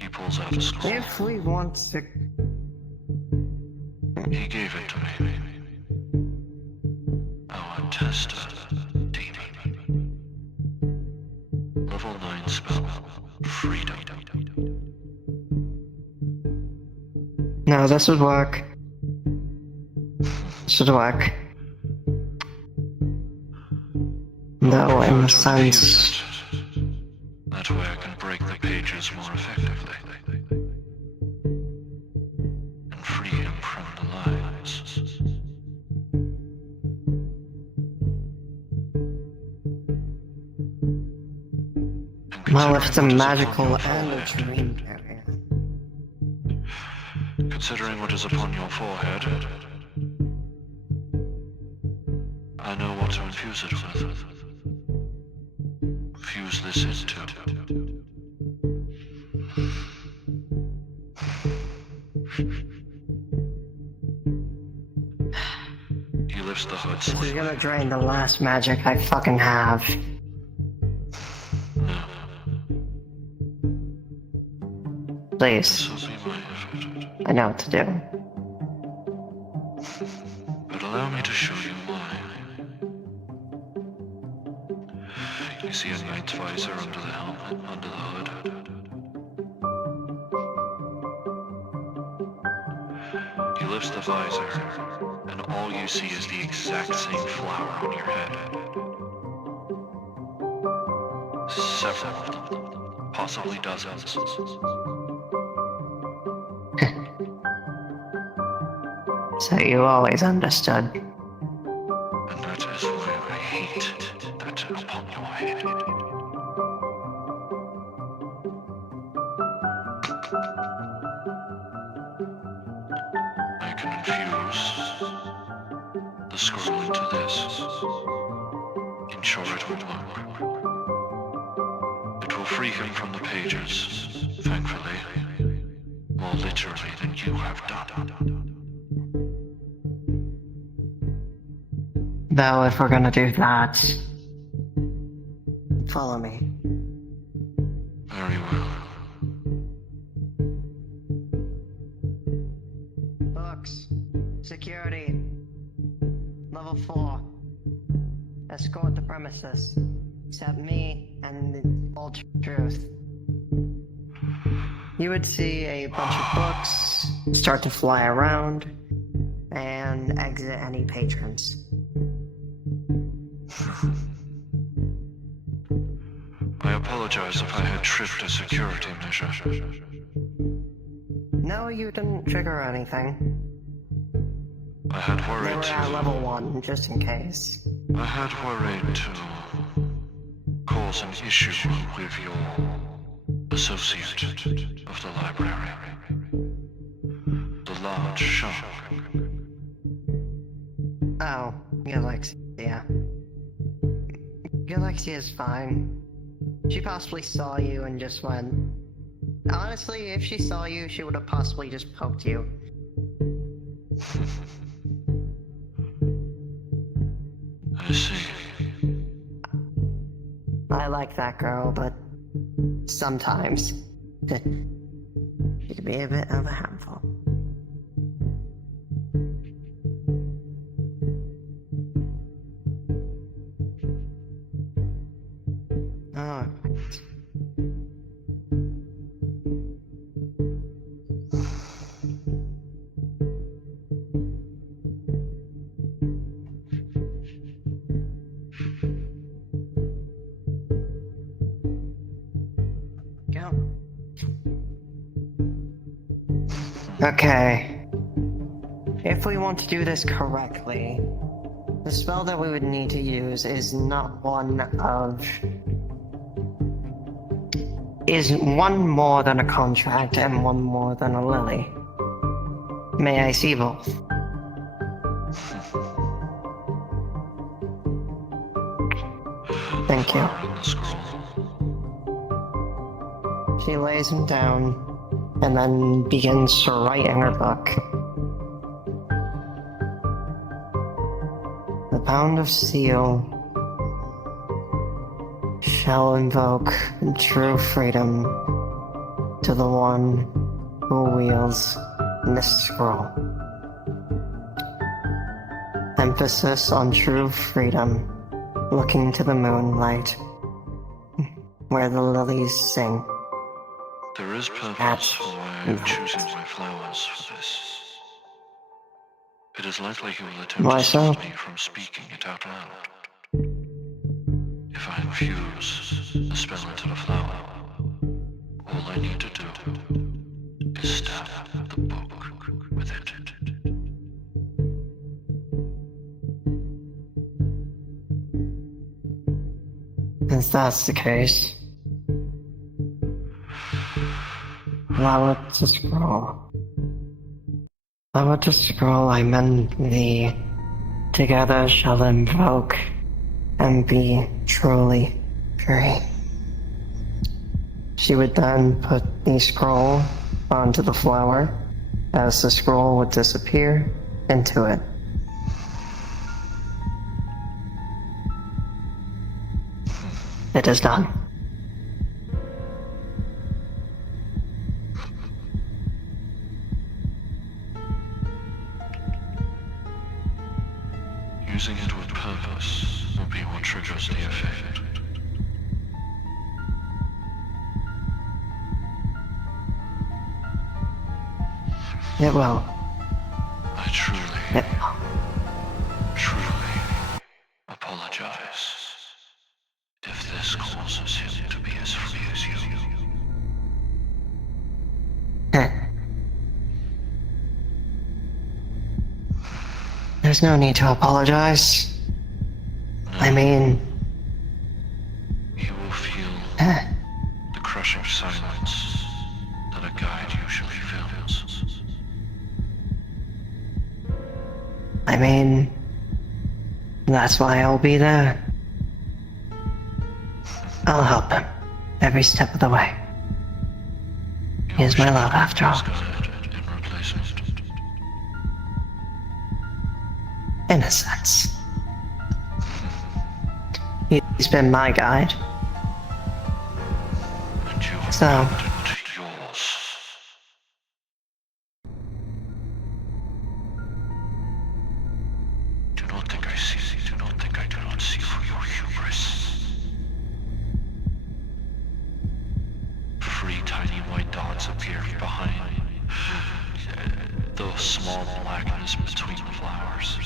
He pulls out a scroll. If we want to... He gave it to me. Our tester, demon. Level 9 spell, freedom. No, this would work. This would work. No, in prefer the to sense... infuse it. That way I can break the pages more effectively. And free him from the lines. Well, if it's a Considering what is upon magical your and a forehead, dream area. considering what is upon your forehead, I know what to infuse it with. Fuse this into. He lifts the hood This is slightly. gonna drain the last magic I fucking have. No, Please, this will be my effort. I know what to do. But allow me to show you why. You see a knight's visor under the helmet, under the hood? He lifts the visor, and all you see is the exact same flower on your head. Several of them, possibly dozens. So you always understood. And that is why I hate that upon your head. I can infuse the scroll into this. Ensure it will work. It will free him from the pages, thankfully, more literally than you have done. Though if we're gonna do that, follow me. Very well. Books. Security. Level 4. Escort the premises. Except me and the old truth. You would see a bunch of books start to fly around and exit any patrons. I apologize if I had tripped a security measure. No, you didn't trigger anything. I had They worried were at to... level 1, just in case. I had worried to cause an issue with your associate of the library. The large shark. Oh, Galaxia. Galaxia's fine. She possibly saw you and just went... Honestly, if she saw you, she would have possibly just poked you. I see. I like that girl, but sometimes she can be a bit of a handful. Oh. Go. Okay. If we want to do this correctly, the spell that we would need to use is not one of... is one more than a contract and one more than a lily. May I see both? Thank you. Flower in the scroll. She lays him down and then begins to write in her book. The pound of steel shall invoke true freedom to the one who wields this scroll. Emphasis on true freedom, looking to the moonlight, where the lilies sing. There is purpose That's for why I am choosing my flowers for this. It is likely he will attempt Why to so? stop me from speaking it out loud. infuse the spell into the flower, all I need to do is stab the book with it. If that's the case, allow it to scroll. Allow it to scroll, I mend thee. Together shall invoke and be truly free. She would then put the scroll onto the flower, as the scroll would disappear into it. It is done. Using it with purpose will be what triggers the effect. It will. I truly It will. apologize if this causes him to be as free as you. There's no need to apologize. I mean, He will feel the crushing silence that a guide usually feels. that's why I'll be there. I'll help him every step of the way. He is my love after all. In replacement. In a sense. He's been my guide. And you have So, abandoned yours. Do not think I see. Do not think I do not see through your hubris. Three tiny white dots appear behind the small blackness between the flowers.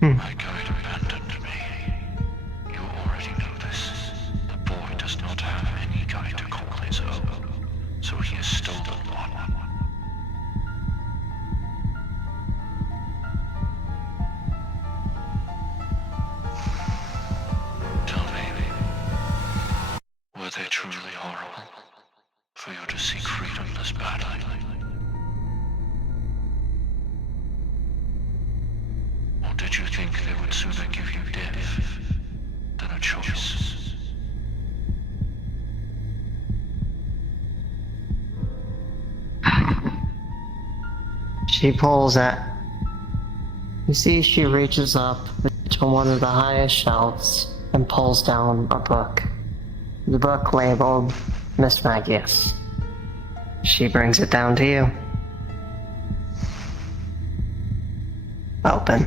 My guide abandoned me. You already know this. The boy does not have any guide to call his own, so he has stolen one. Tell me, were they truly horrible for you to seek freedom this badly? Or did you think they would sooner give you death than a choice? she pulls at... You see, she reaches up to one of the highest shelves and pulls down a book. The book labeled Miss Magius. She brings it down to you. Open.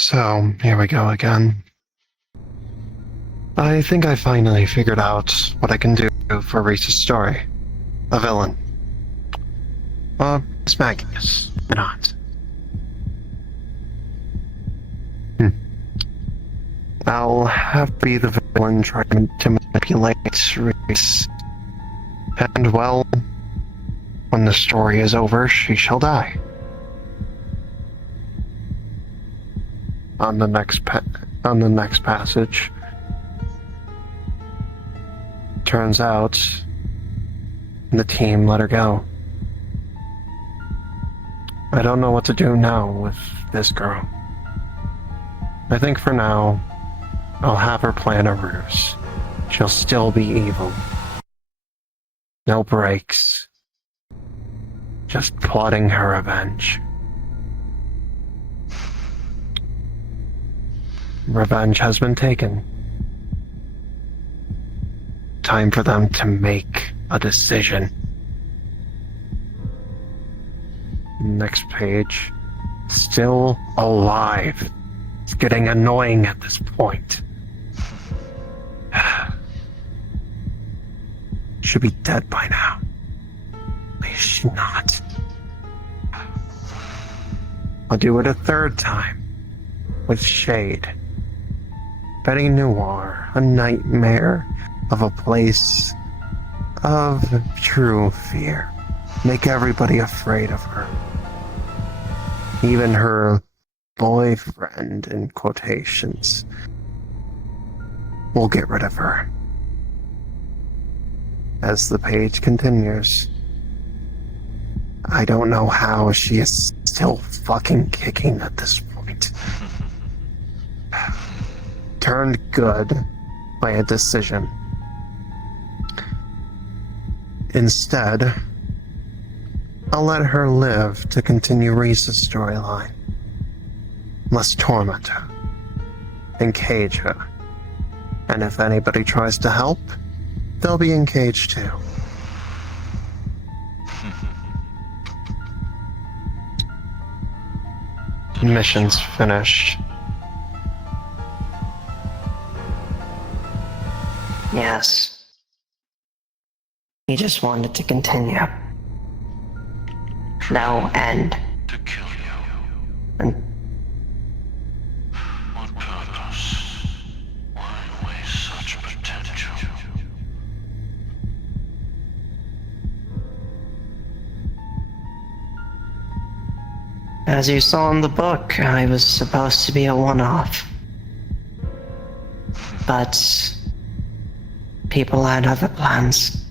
So, here we go again. I think I finally figured out what I can do for Reese's story. A villain. It's Magius. Not. I'll have to be the villain trying to manipulate Reese. And well, when the story is over, she shall die. On the next passage, turns out the team let her go. I don't know what to do now with this girl. I think for now, I'll have her plan a ruse. She'll still be evil. No breaks. Just plotting her revenge. Revenge has been taken. Time for them to make a decision. next page. Still alive. It's getting annoying at this point. Should be dead by now. Is she not? I'll do it a third time. With Shade. Betty Noir, a nightmare of a place of true fear. Make everybody afraid of her. Even her boyfriend, in quotations, will get rid of her. As the page continues, I don't know how she is still fucking kicking at this point. Turned good by a decision. Instead, I'll let her live to continue Reese's storyline. Let's torment her. And cage her. And if anybody tries to help, they'll be in cage too. Mission's finished. Yes. He just wanted to continue. No end. To kill you. And What purpose? Why waste such potential? as you saw in the book, I was supposed to be a one-off. But people had other plans.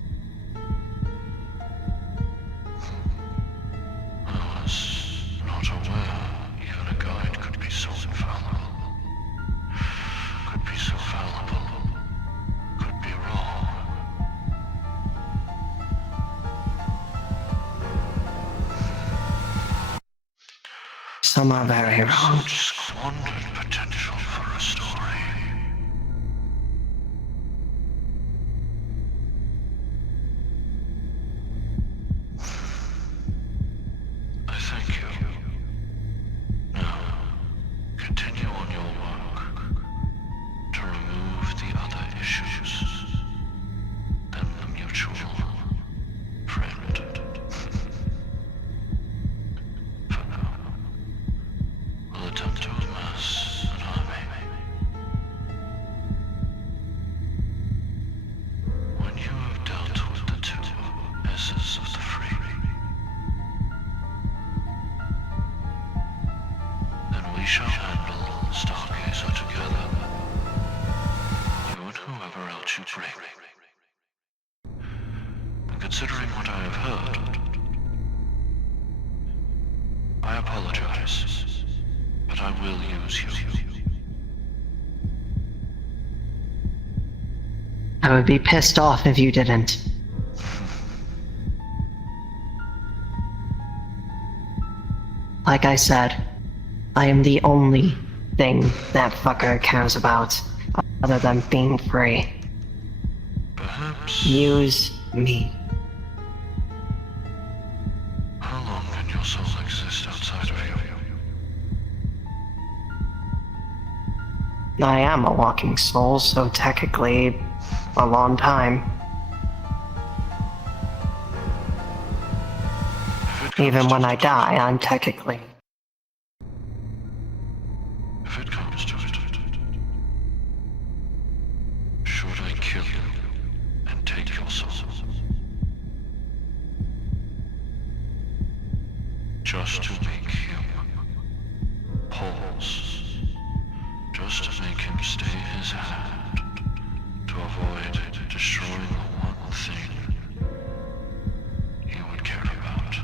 I was not aware even a guide could be so infallible. Could be so fallible. Could be wrong. Some are very wrong. Such squandered potential for a story. I thank you. Now, continue on your work to remove the other issues. Then the mutual friend. For now, we'll attempt to amass an army. When you have dealt with the two S's of the free, then we shall handle Stargazer together. You and whoever else you bring. And considering what I have heard, I apologize, but I will use you. I would be pissed off if you didn't. Like I said, I am the only thing that fucker cares about, other than being free. Perhaps. Use me. How long can your soul exist outside of you? I am a walking soul, so technically, a long time. Even when I die, I'm technically. If it comes to it, should I kill you and take your soul? Just to make him pause. Just to make him stay his hand. To avoid destroying the one thing he would care about.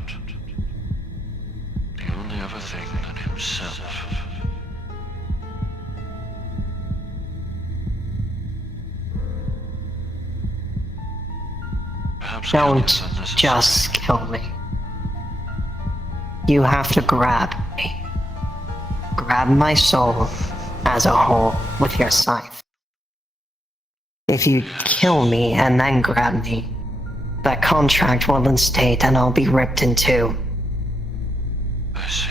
The only other thing than himself. Perhaps killing Don't is unnecessary. just kill me. You have to grab me. Grab my soul as a whole with your scythe. If you kill me and then grab me, that contract will instate and I'll be ripped in two. I see.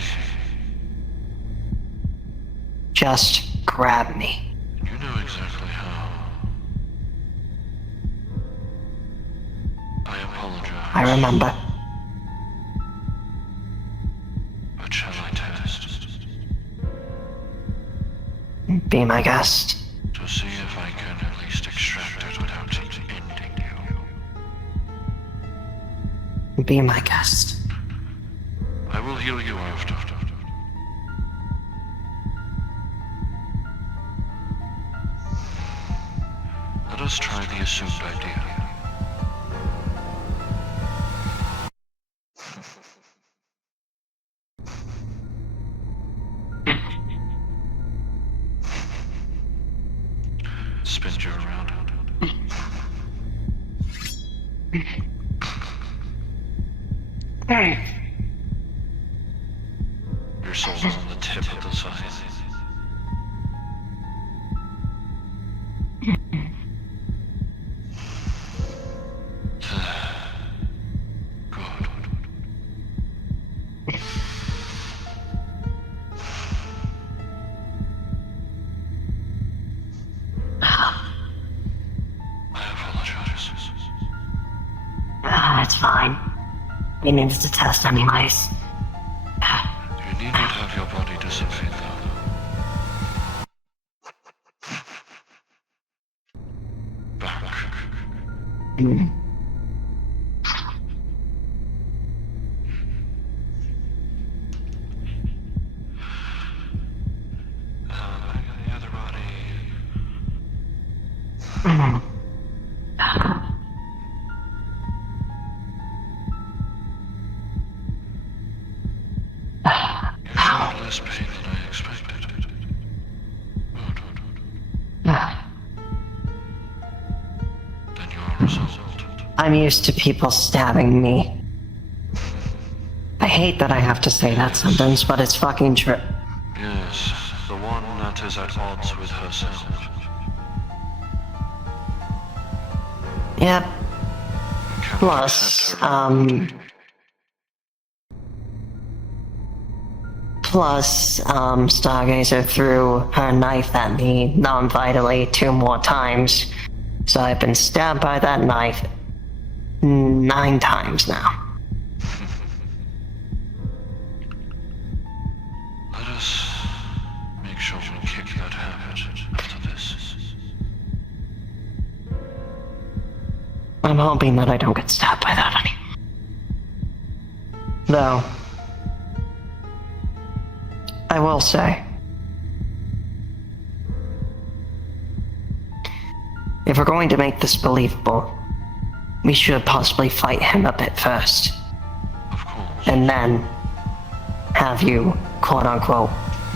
Just grab me. You know exactly how. I apologize. I remember. But shall I test? Be my guest. To see if I can at least extract it without ending you. Be my guest. I will heal you after. Let us try the assumed idea. Spin you around. Your soul's on the tip of the side. Good. I apologize. It's fine. We needed to test anyways. You need not have your body dissipate, though. Back. Back in the other body. You showed less pain than I expected. Then you are resolved. I'm used to people stabbing me. I hate that I have to say that sentence, but it's fucking true. Yes, the one that is at odds with herself. Yep. Cannot Plus, accept her reality. Stargazer threw her knife at me non-vitally 2 more times. So I've been stabbed by that knife 9 times now. Let us make sure we kick that habit after this. I'm hoping that I don't get stabbed by that anymore. Though, I will say, if we're going to make this believable, we should possibly fight him a bit first, Of course. and then have you, quote-unquote,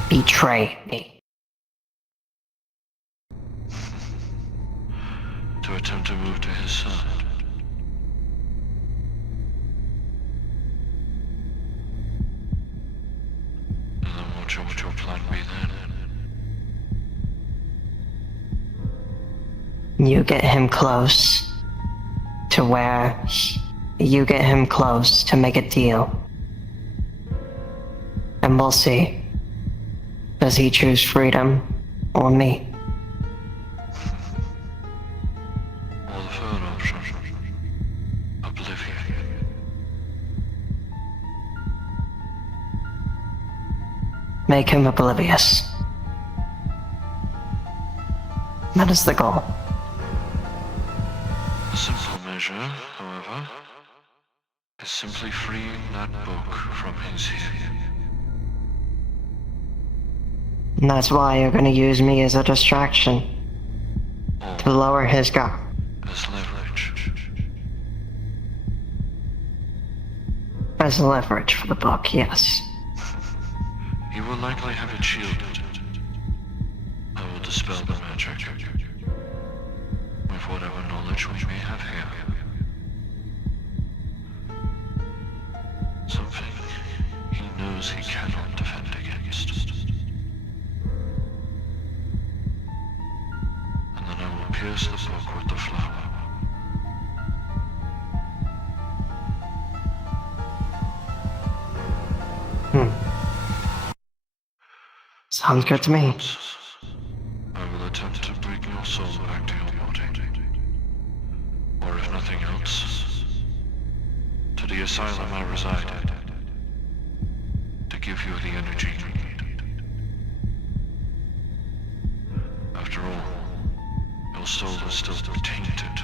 betray me. To attempt to move to his side. And then what would your plan be then? You get him close to where you get him close to make a deal. And we'll see. Does he choose freedom or me? Or the third option. Oblivion. Make him oblivious. That is the goal. A simple measure, however, is simply freeing that book from his head. And that's why you're gonna use me as a distraction to Or lower his guard. as leverage. As leverage for the book, yes. He will likely have it shielded. I will dispel the magic with whatever knowledge we may have here. Something he knows he cannot defend against. And then I will pierce the book with the flower. Hmm. Sounds good to me. I will attempt to bring your soul back to your body. Or if nothing else, to the asylum I resided, to give you the energy you need. After all, your soul is still tainted,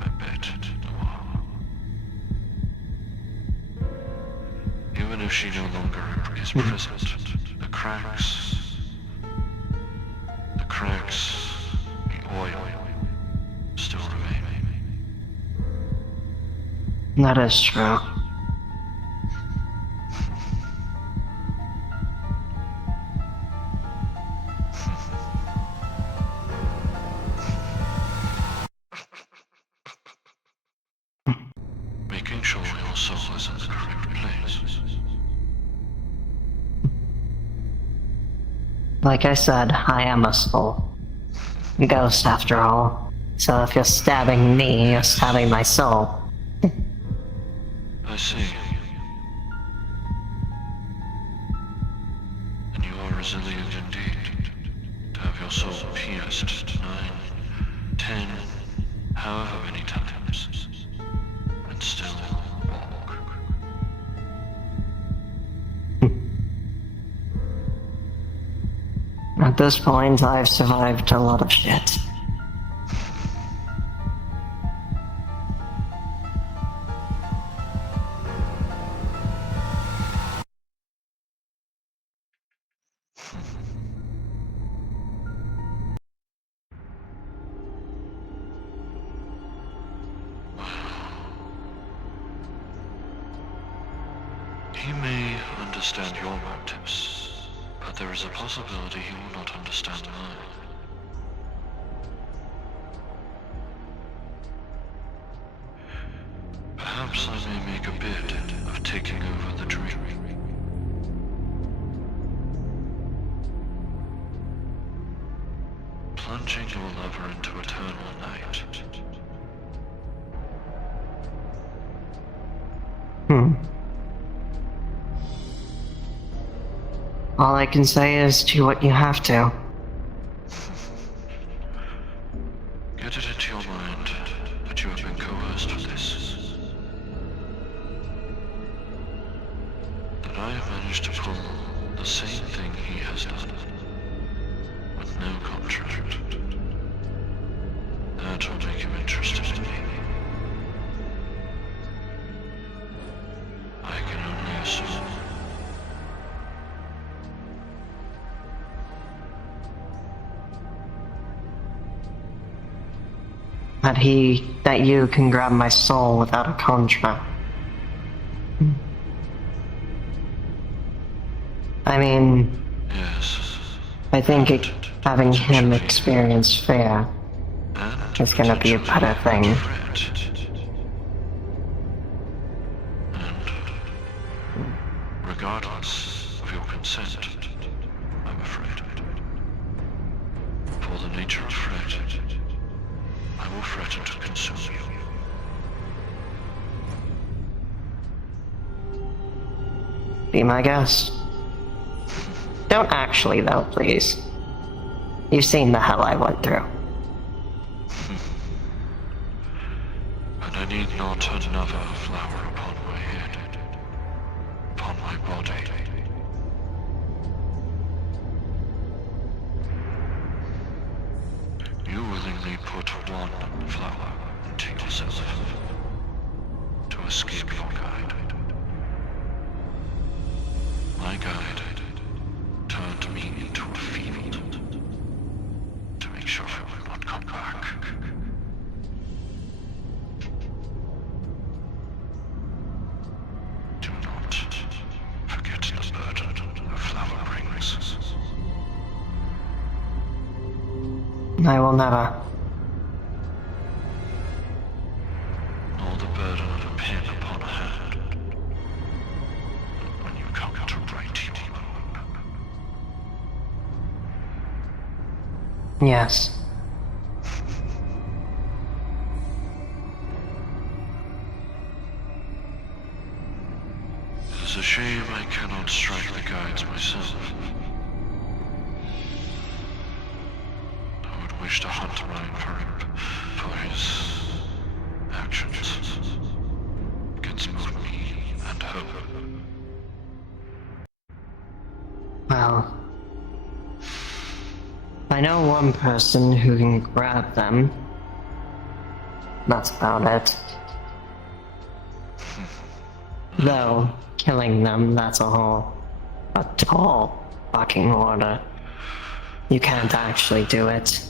I bet, Noah. Even if she no longer is present, the cracks, the oil, still remain. That is true. Making sure your soul is in the correct place. Like I said, I am a soul. Ghost, after all. So if you're stabbing me, you're stabbing my soul. I see. And you are resilient indeed, to have your soul pierced 9, 10, however many times, and still walk. At this point, I've survived a lot of shit. He may understand your motives, but there is a possibility he will not understand mine. Perhaps I may make a bid of taking over the dream. Plunging your lover into eternal night. All I can say is do what you have to. Get it into your mind that you have been coerced for this. That I have managed to pull the same thing he has done, with no contract. That will make him interested in me. I can only assume. That you can grab my soul without a contract. I mean, Yes. I think having him experience fear And is gonna be a better thing. threat. And regardless of your consent, I'm afraid. For the nature of threat, I will threaten to consume you. Be my guest. Don't actually, though, please. You've seen the hell I went through. And I need not another flower upon my head, upon my body. You willingly put one flower into yourself to escape your guide. My guide turned me into a field to make sure I would not come back. Do not forget the burden a flower brings. I will never. Nor the burden of a pen upon a hand when you come to write your own. Yes. It is a shame I cannot strike the guides myself. wish to hunt mine for his actions against both me and her. Well, I know one person who can grab them. That's about it. Though, killing them, that's a tall fucking order. You can't actually do it.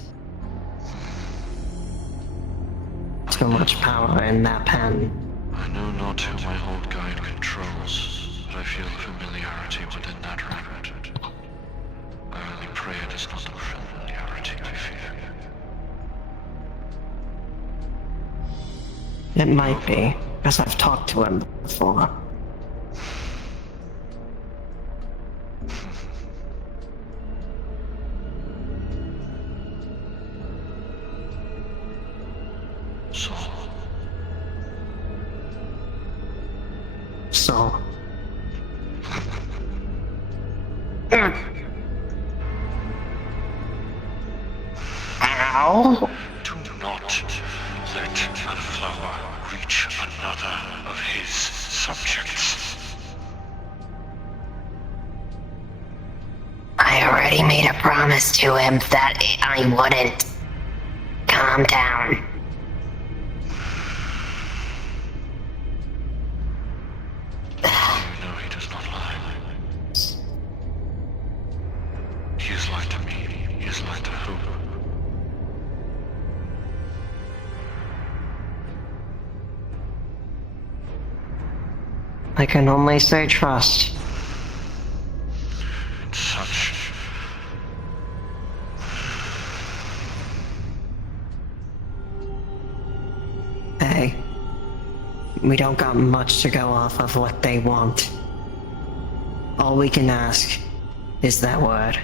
Too much power in that pen. I know not who my old guide controls, but I feel a familiarity within that rabbit. I only pray it is not the familiarity I fear. It might be, because I've talked to him before. So. Ow! Do not let a flower reach another of his subjects. I already made a promise to him that I wouldn't. Calm down. You know he does not lie. He is like to me. He is like to hope. I can only say trust. And such. Hey, we don't got much to go off of what they want. All we can ask is that word.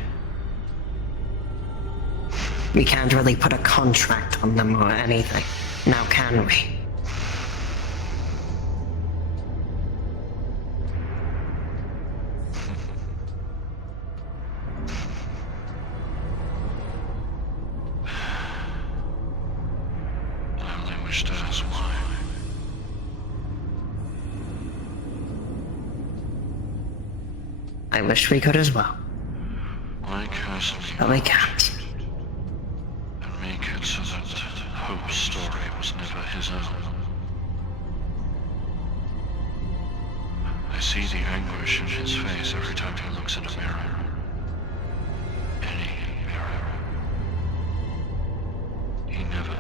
We can't really put a contract on them or anything, now can we? I only wish to ask why. I wish we could as well, Why curse me but we can't. and make it so that Hope's story was never his own? I see the anguish in his face every time he looks in a mirror. Any mirror. He never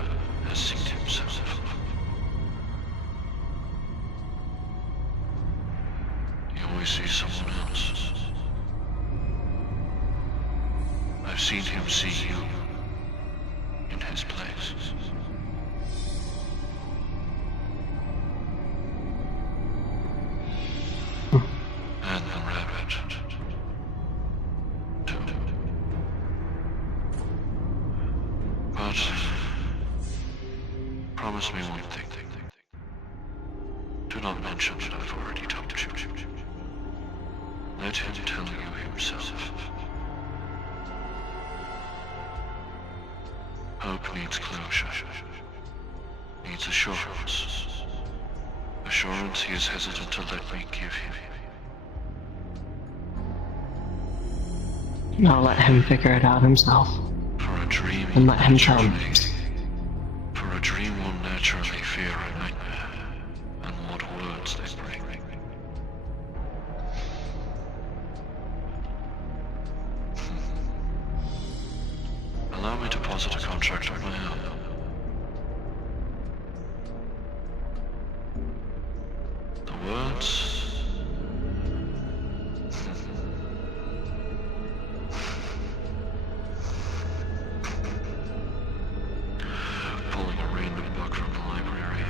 has seen himself. He always sees someone else. I've seen him see you in his place. And the rabbit, too. But promise me one thing. Do not mention that I've already told you. Let him tell you himself. Hope needs closure. Needs assurance. Assurance he is hesitant to let me give him. I'll let him figure it out himself, For a dream and let him tell me. For a dream will naturally fear a nightmare, and what words they bring. Allow me to posit a contract of my own. The words... Pulling a random book from the library.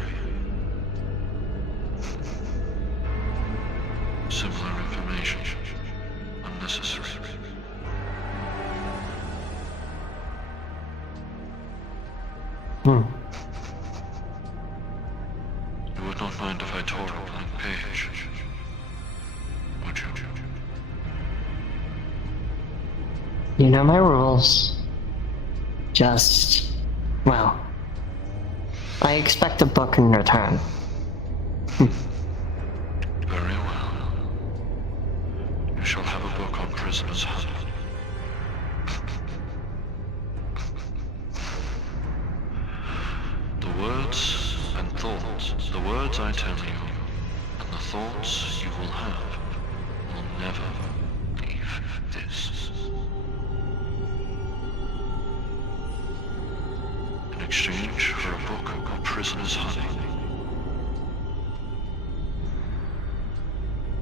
Similar information. Unnecessary. You would not mind if I tore a blank page, would you? You know my rules. well, I expect a book in return. Very well. You shall have a book on prisoners' honey. The words and thoughts, the words I tell you, and the thoughts you will have, will never leave this. In exchange for a book of prisoners' honey.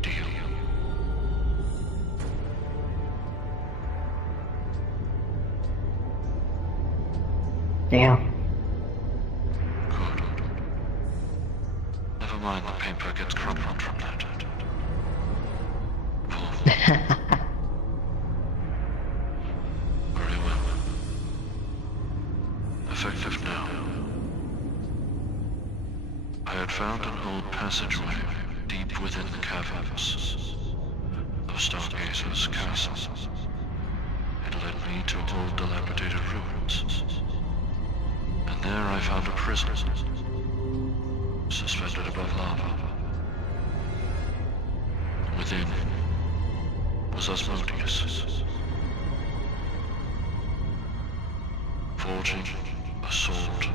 Deal. Yeah. Good. Never mind, the paper gets crumpled from that. Very well. Effective now. I had found an old passageway deep within the caverns of Stargazer's castle. It led me to old dilapidated ruins. And there I found a prison, suspended above lava. Within was Magius, forging a sword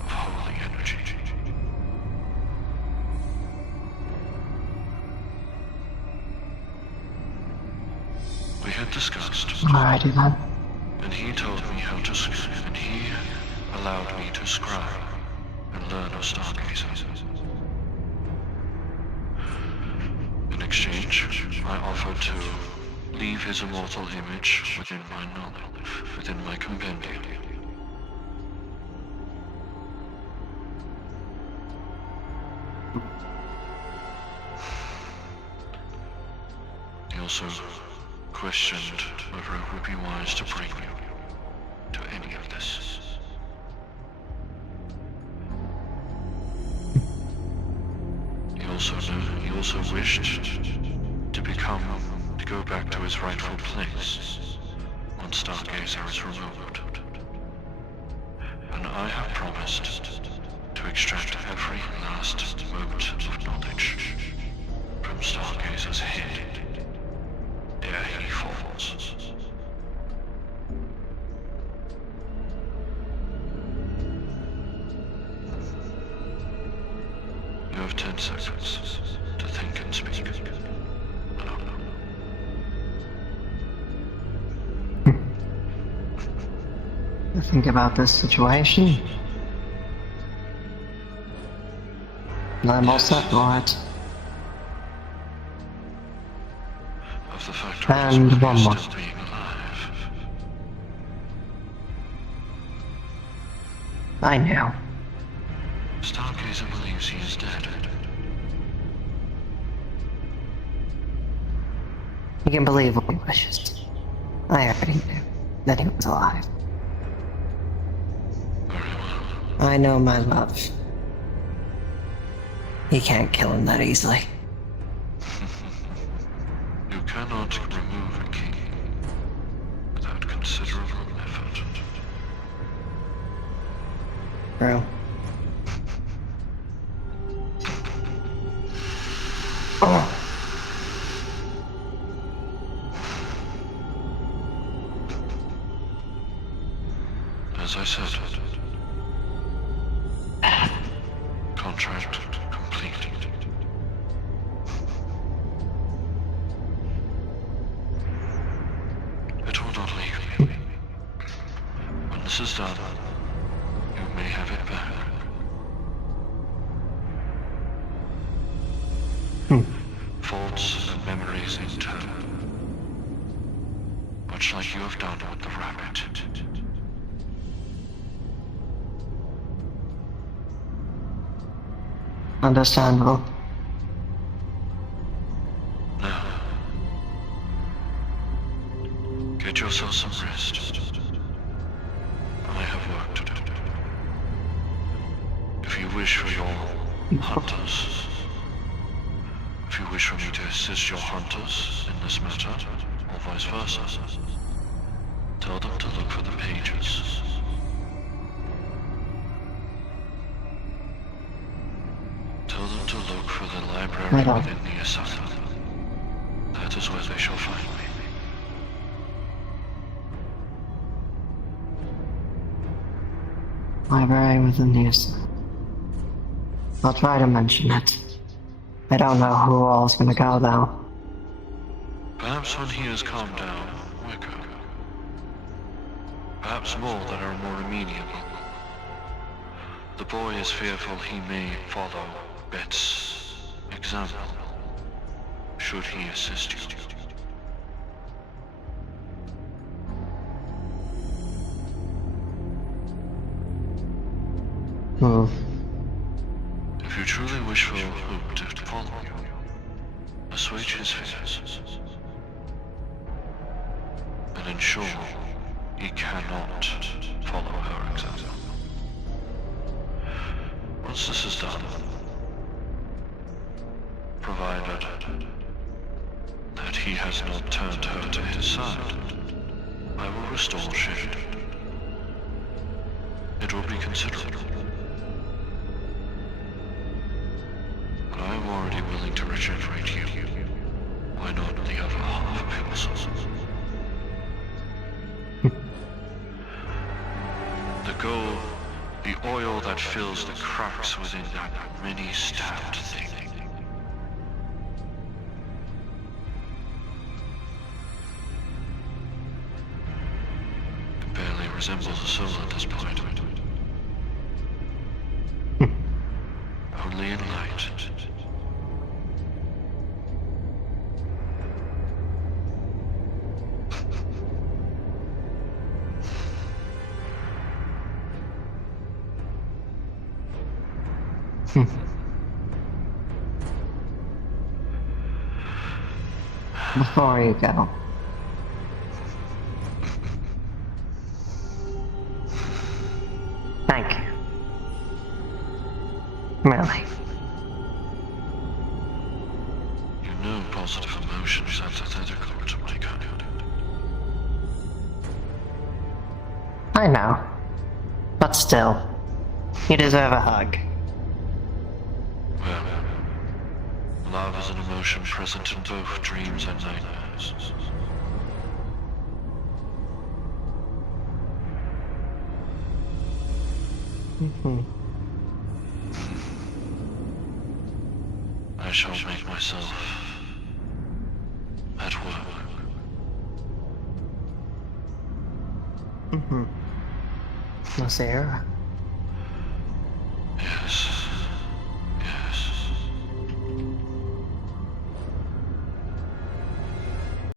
of holy energy. We had discussed, Alrighty then. and he told me how to, and he allowed me to scribe and learn of Stargazer. In exchange, I offered to leave his immortal image within my knowledge, within my compendium. He also questioned whether it would be wise to bring you to any of this. He also wished to go back to his rightful place once Stargazer is removed. And I have promised to extract every last mote of knowledge from Stargazer's head ere he falls. You have 10 seconds to think and speak. To think about this situation. I'm all set for it. Of the fact And of one you more. still being alive. I know. Stargazer believes he is dead. You can believe what he wishes. I already knew that he was alive. Very well. I know my love. You can't kill him that easily. You cannot remove a king without considerable effort. True. Oh. As I said, contract complete. It will not leave me. When this is done, you may have it back. Faults and memories in turn. Much like you have done with the rabbit. Understandable. Now, get yourself some rest. I have work to do. If you wish for your hunters, if you wish for me to assist your hunters in this matter, or vice versa, Tell them to look for the pages. Tell them to look for the library Right on. within the asylum. That is where they shall find me. Library within the asylum. I'll try to mention it. I don't know who all's gonna go, though. Perhaps when he has calmed down, Wicca. Perhaps more that are more amenable. The boy is fearful he may follow Bet's example. Should he assist you? If you truly wish for hope to follow you, assuage his fears, and ensure he cannot follow her example. Once this is done, provided that he has not turned her to his side, I will restore shade. It will be considerable. But I am already willing to regenerate you. Why not the other half of your soul? The gold, the oil that fills the cracks within that many-stabbed thing. It barely resembles a soul at this point. Only in light. Before you go. Thank you. Really. You know positive emotions antithetical to my kind. I know. But still, you deserve a hug. Well, love is an emotion present in both dreams and nightmares. I shall make myself at work. Was there? Yes.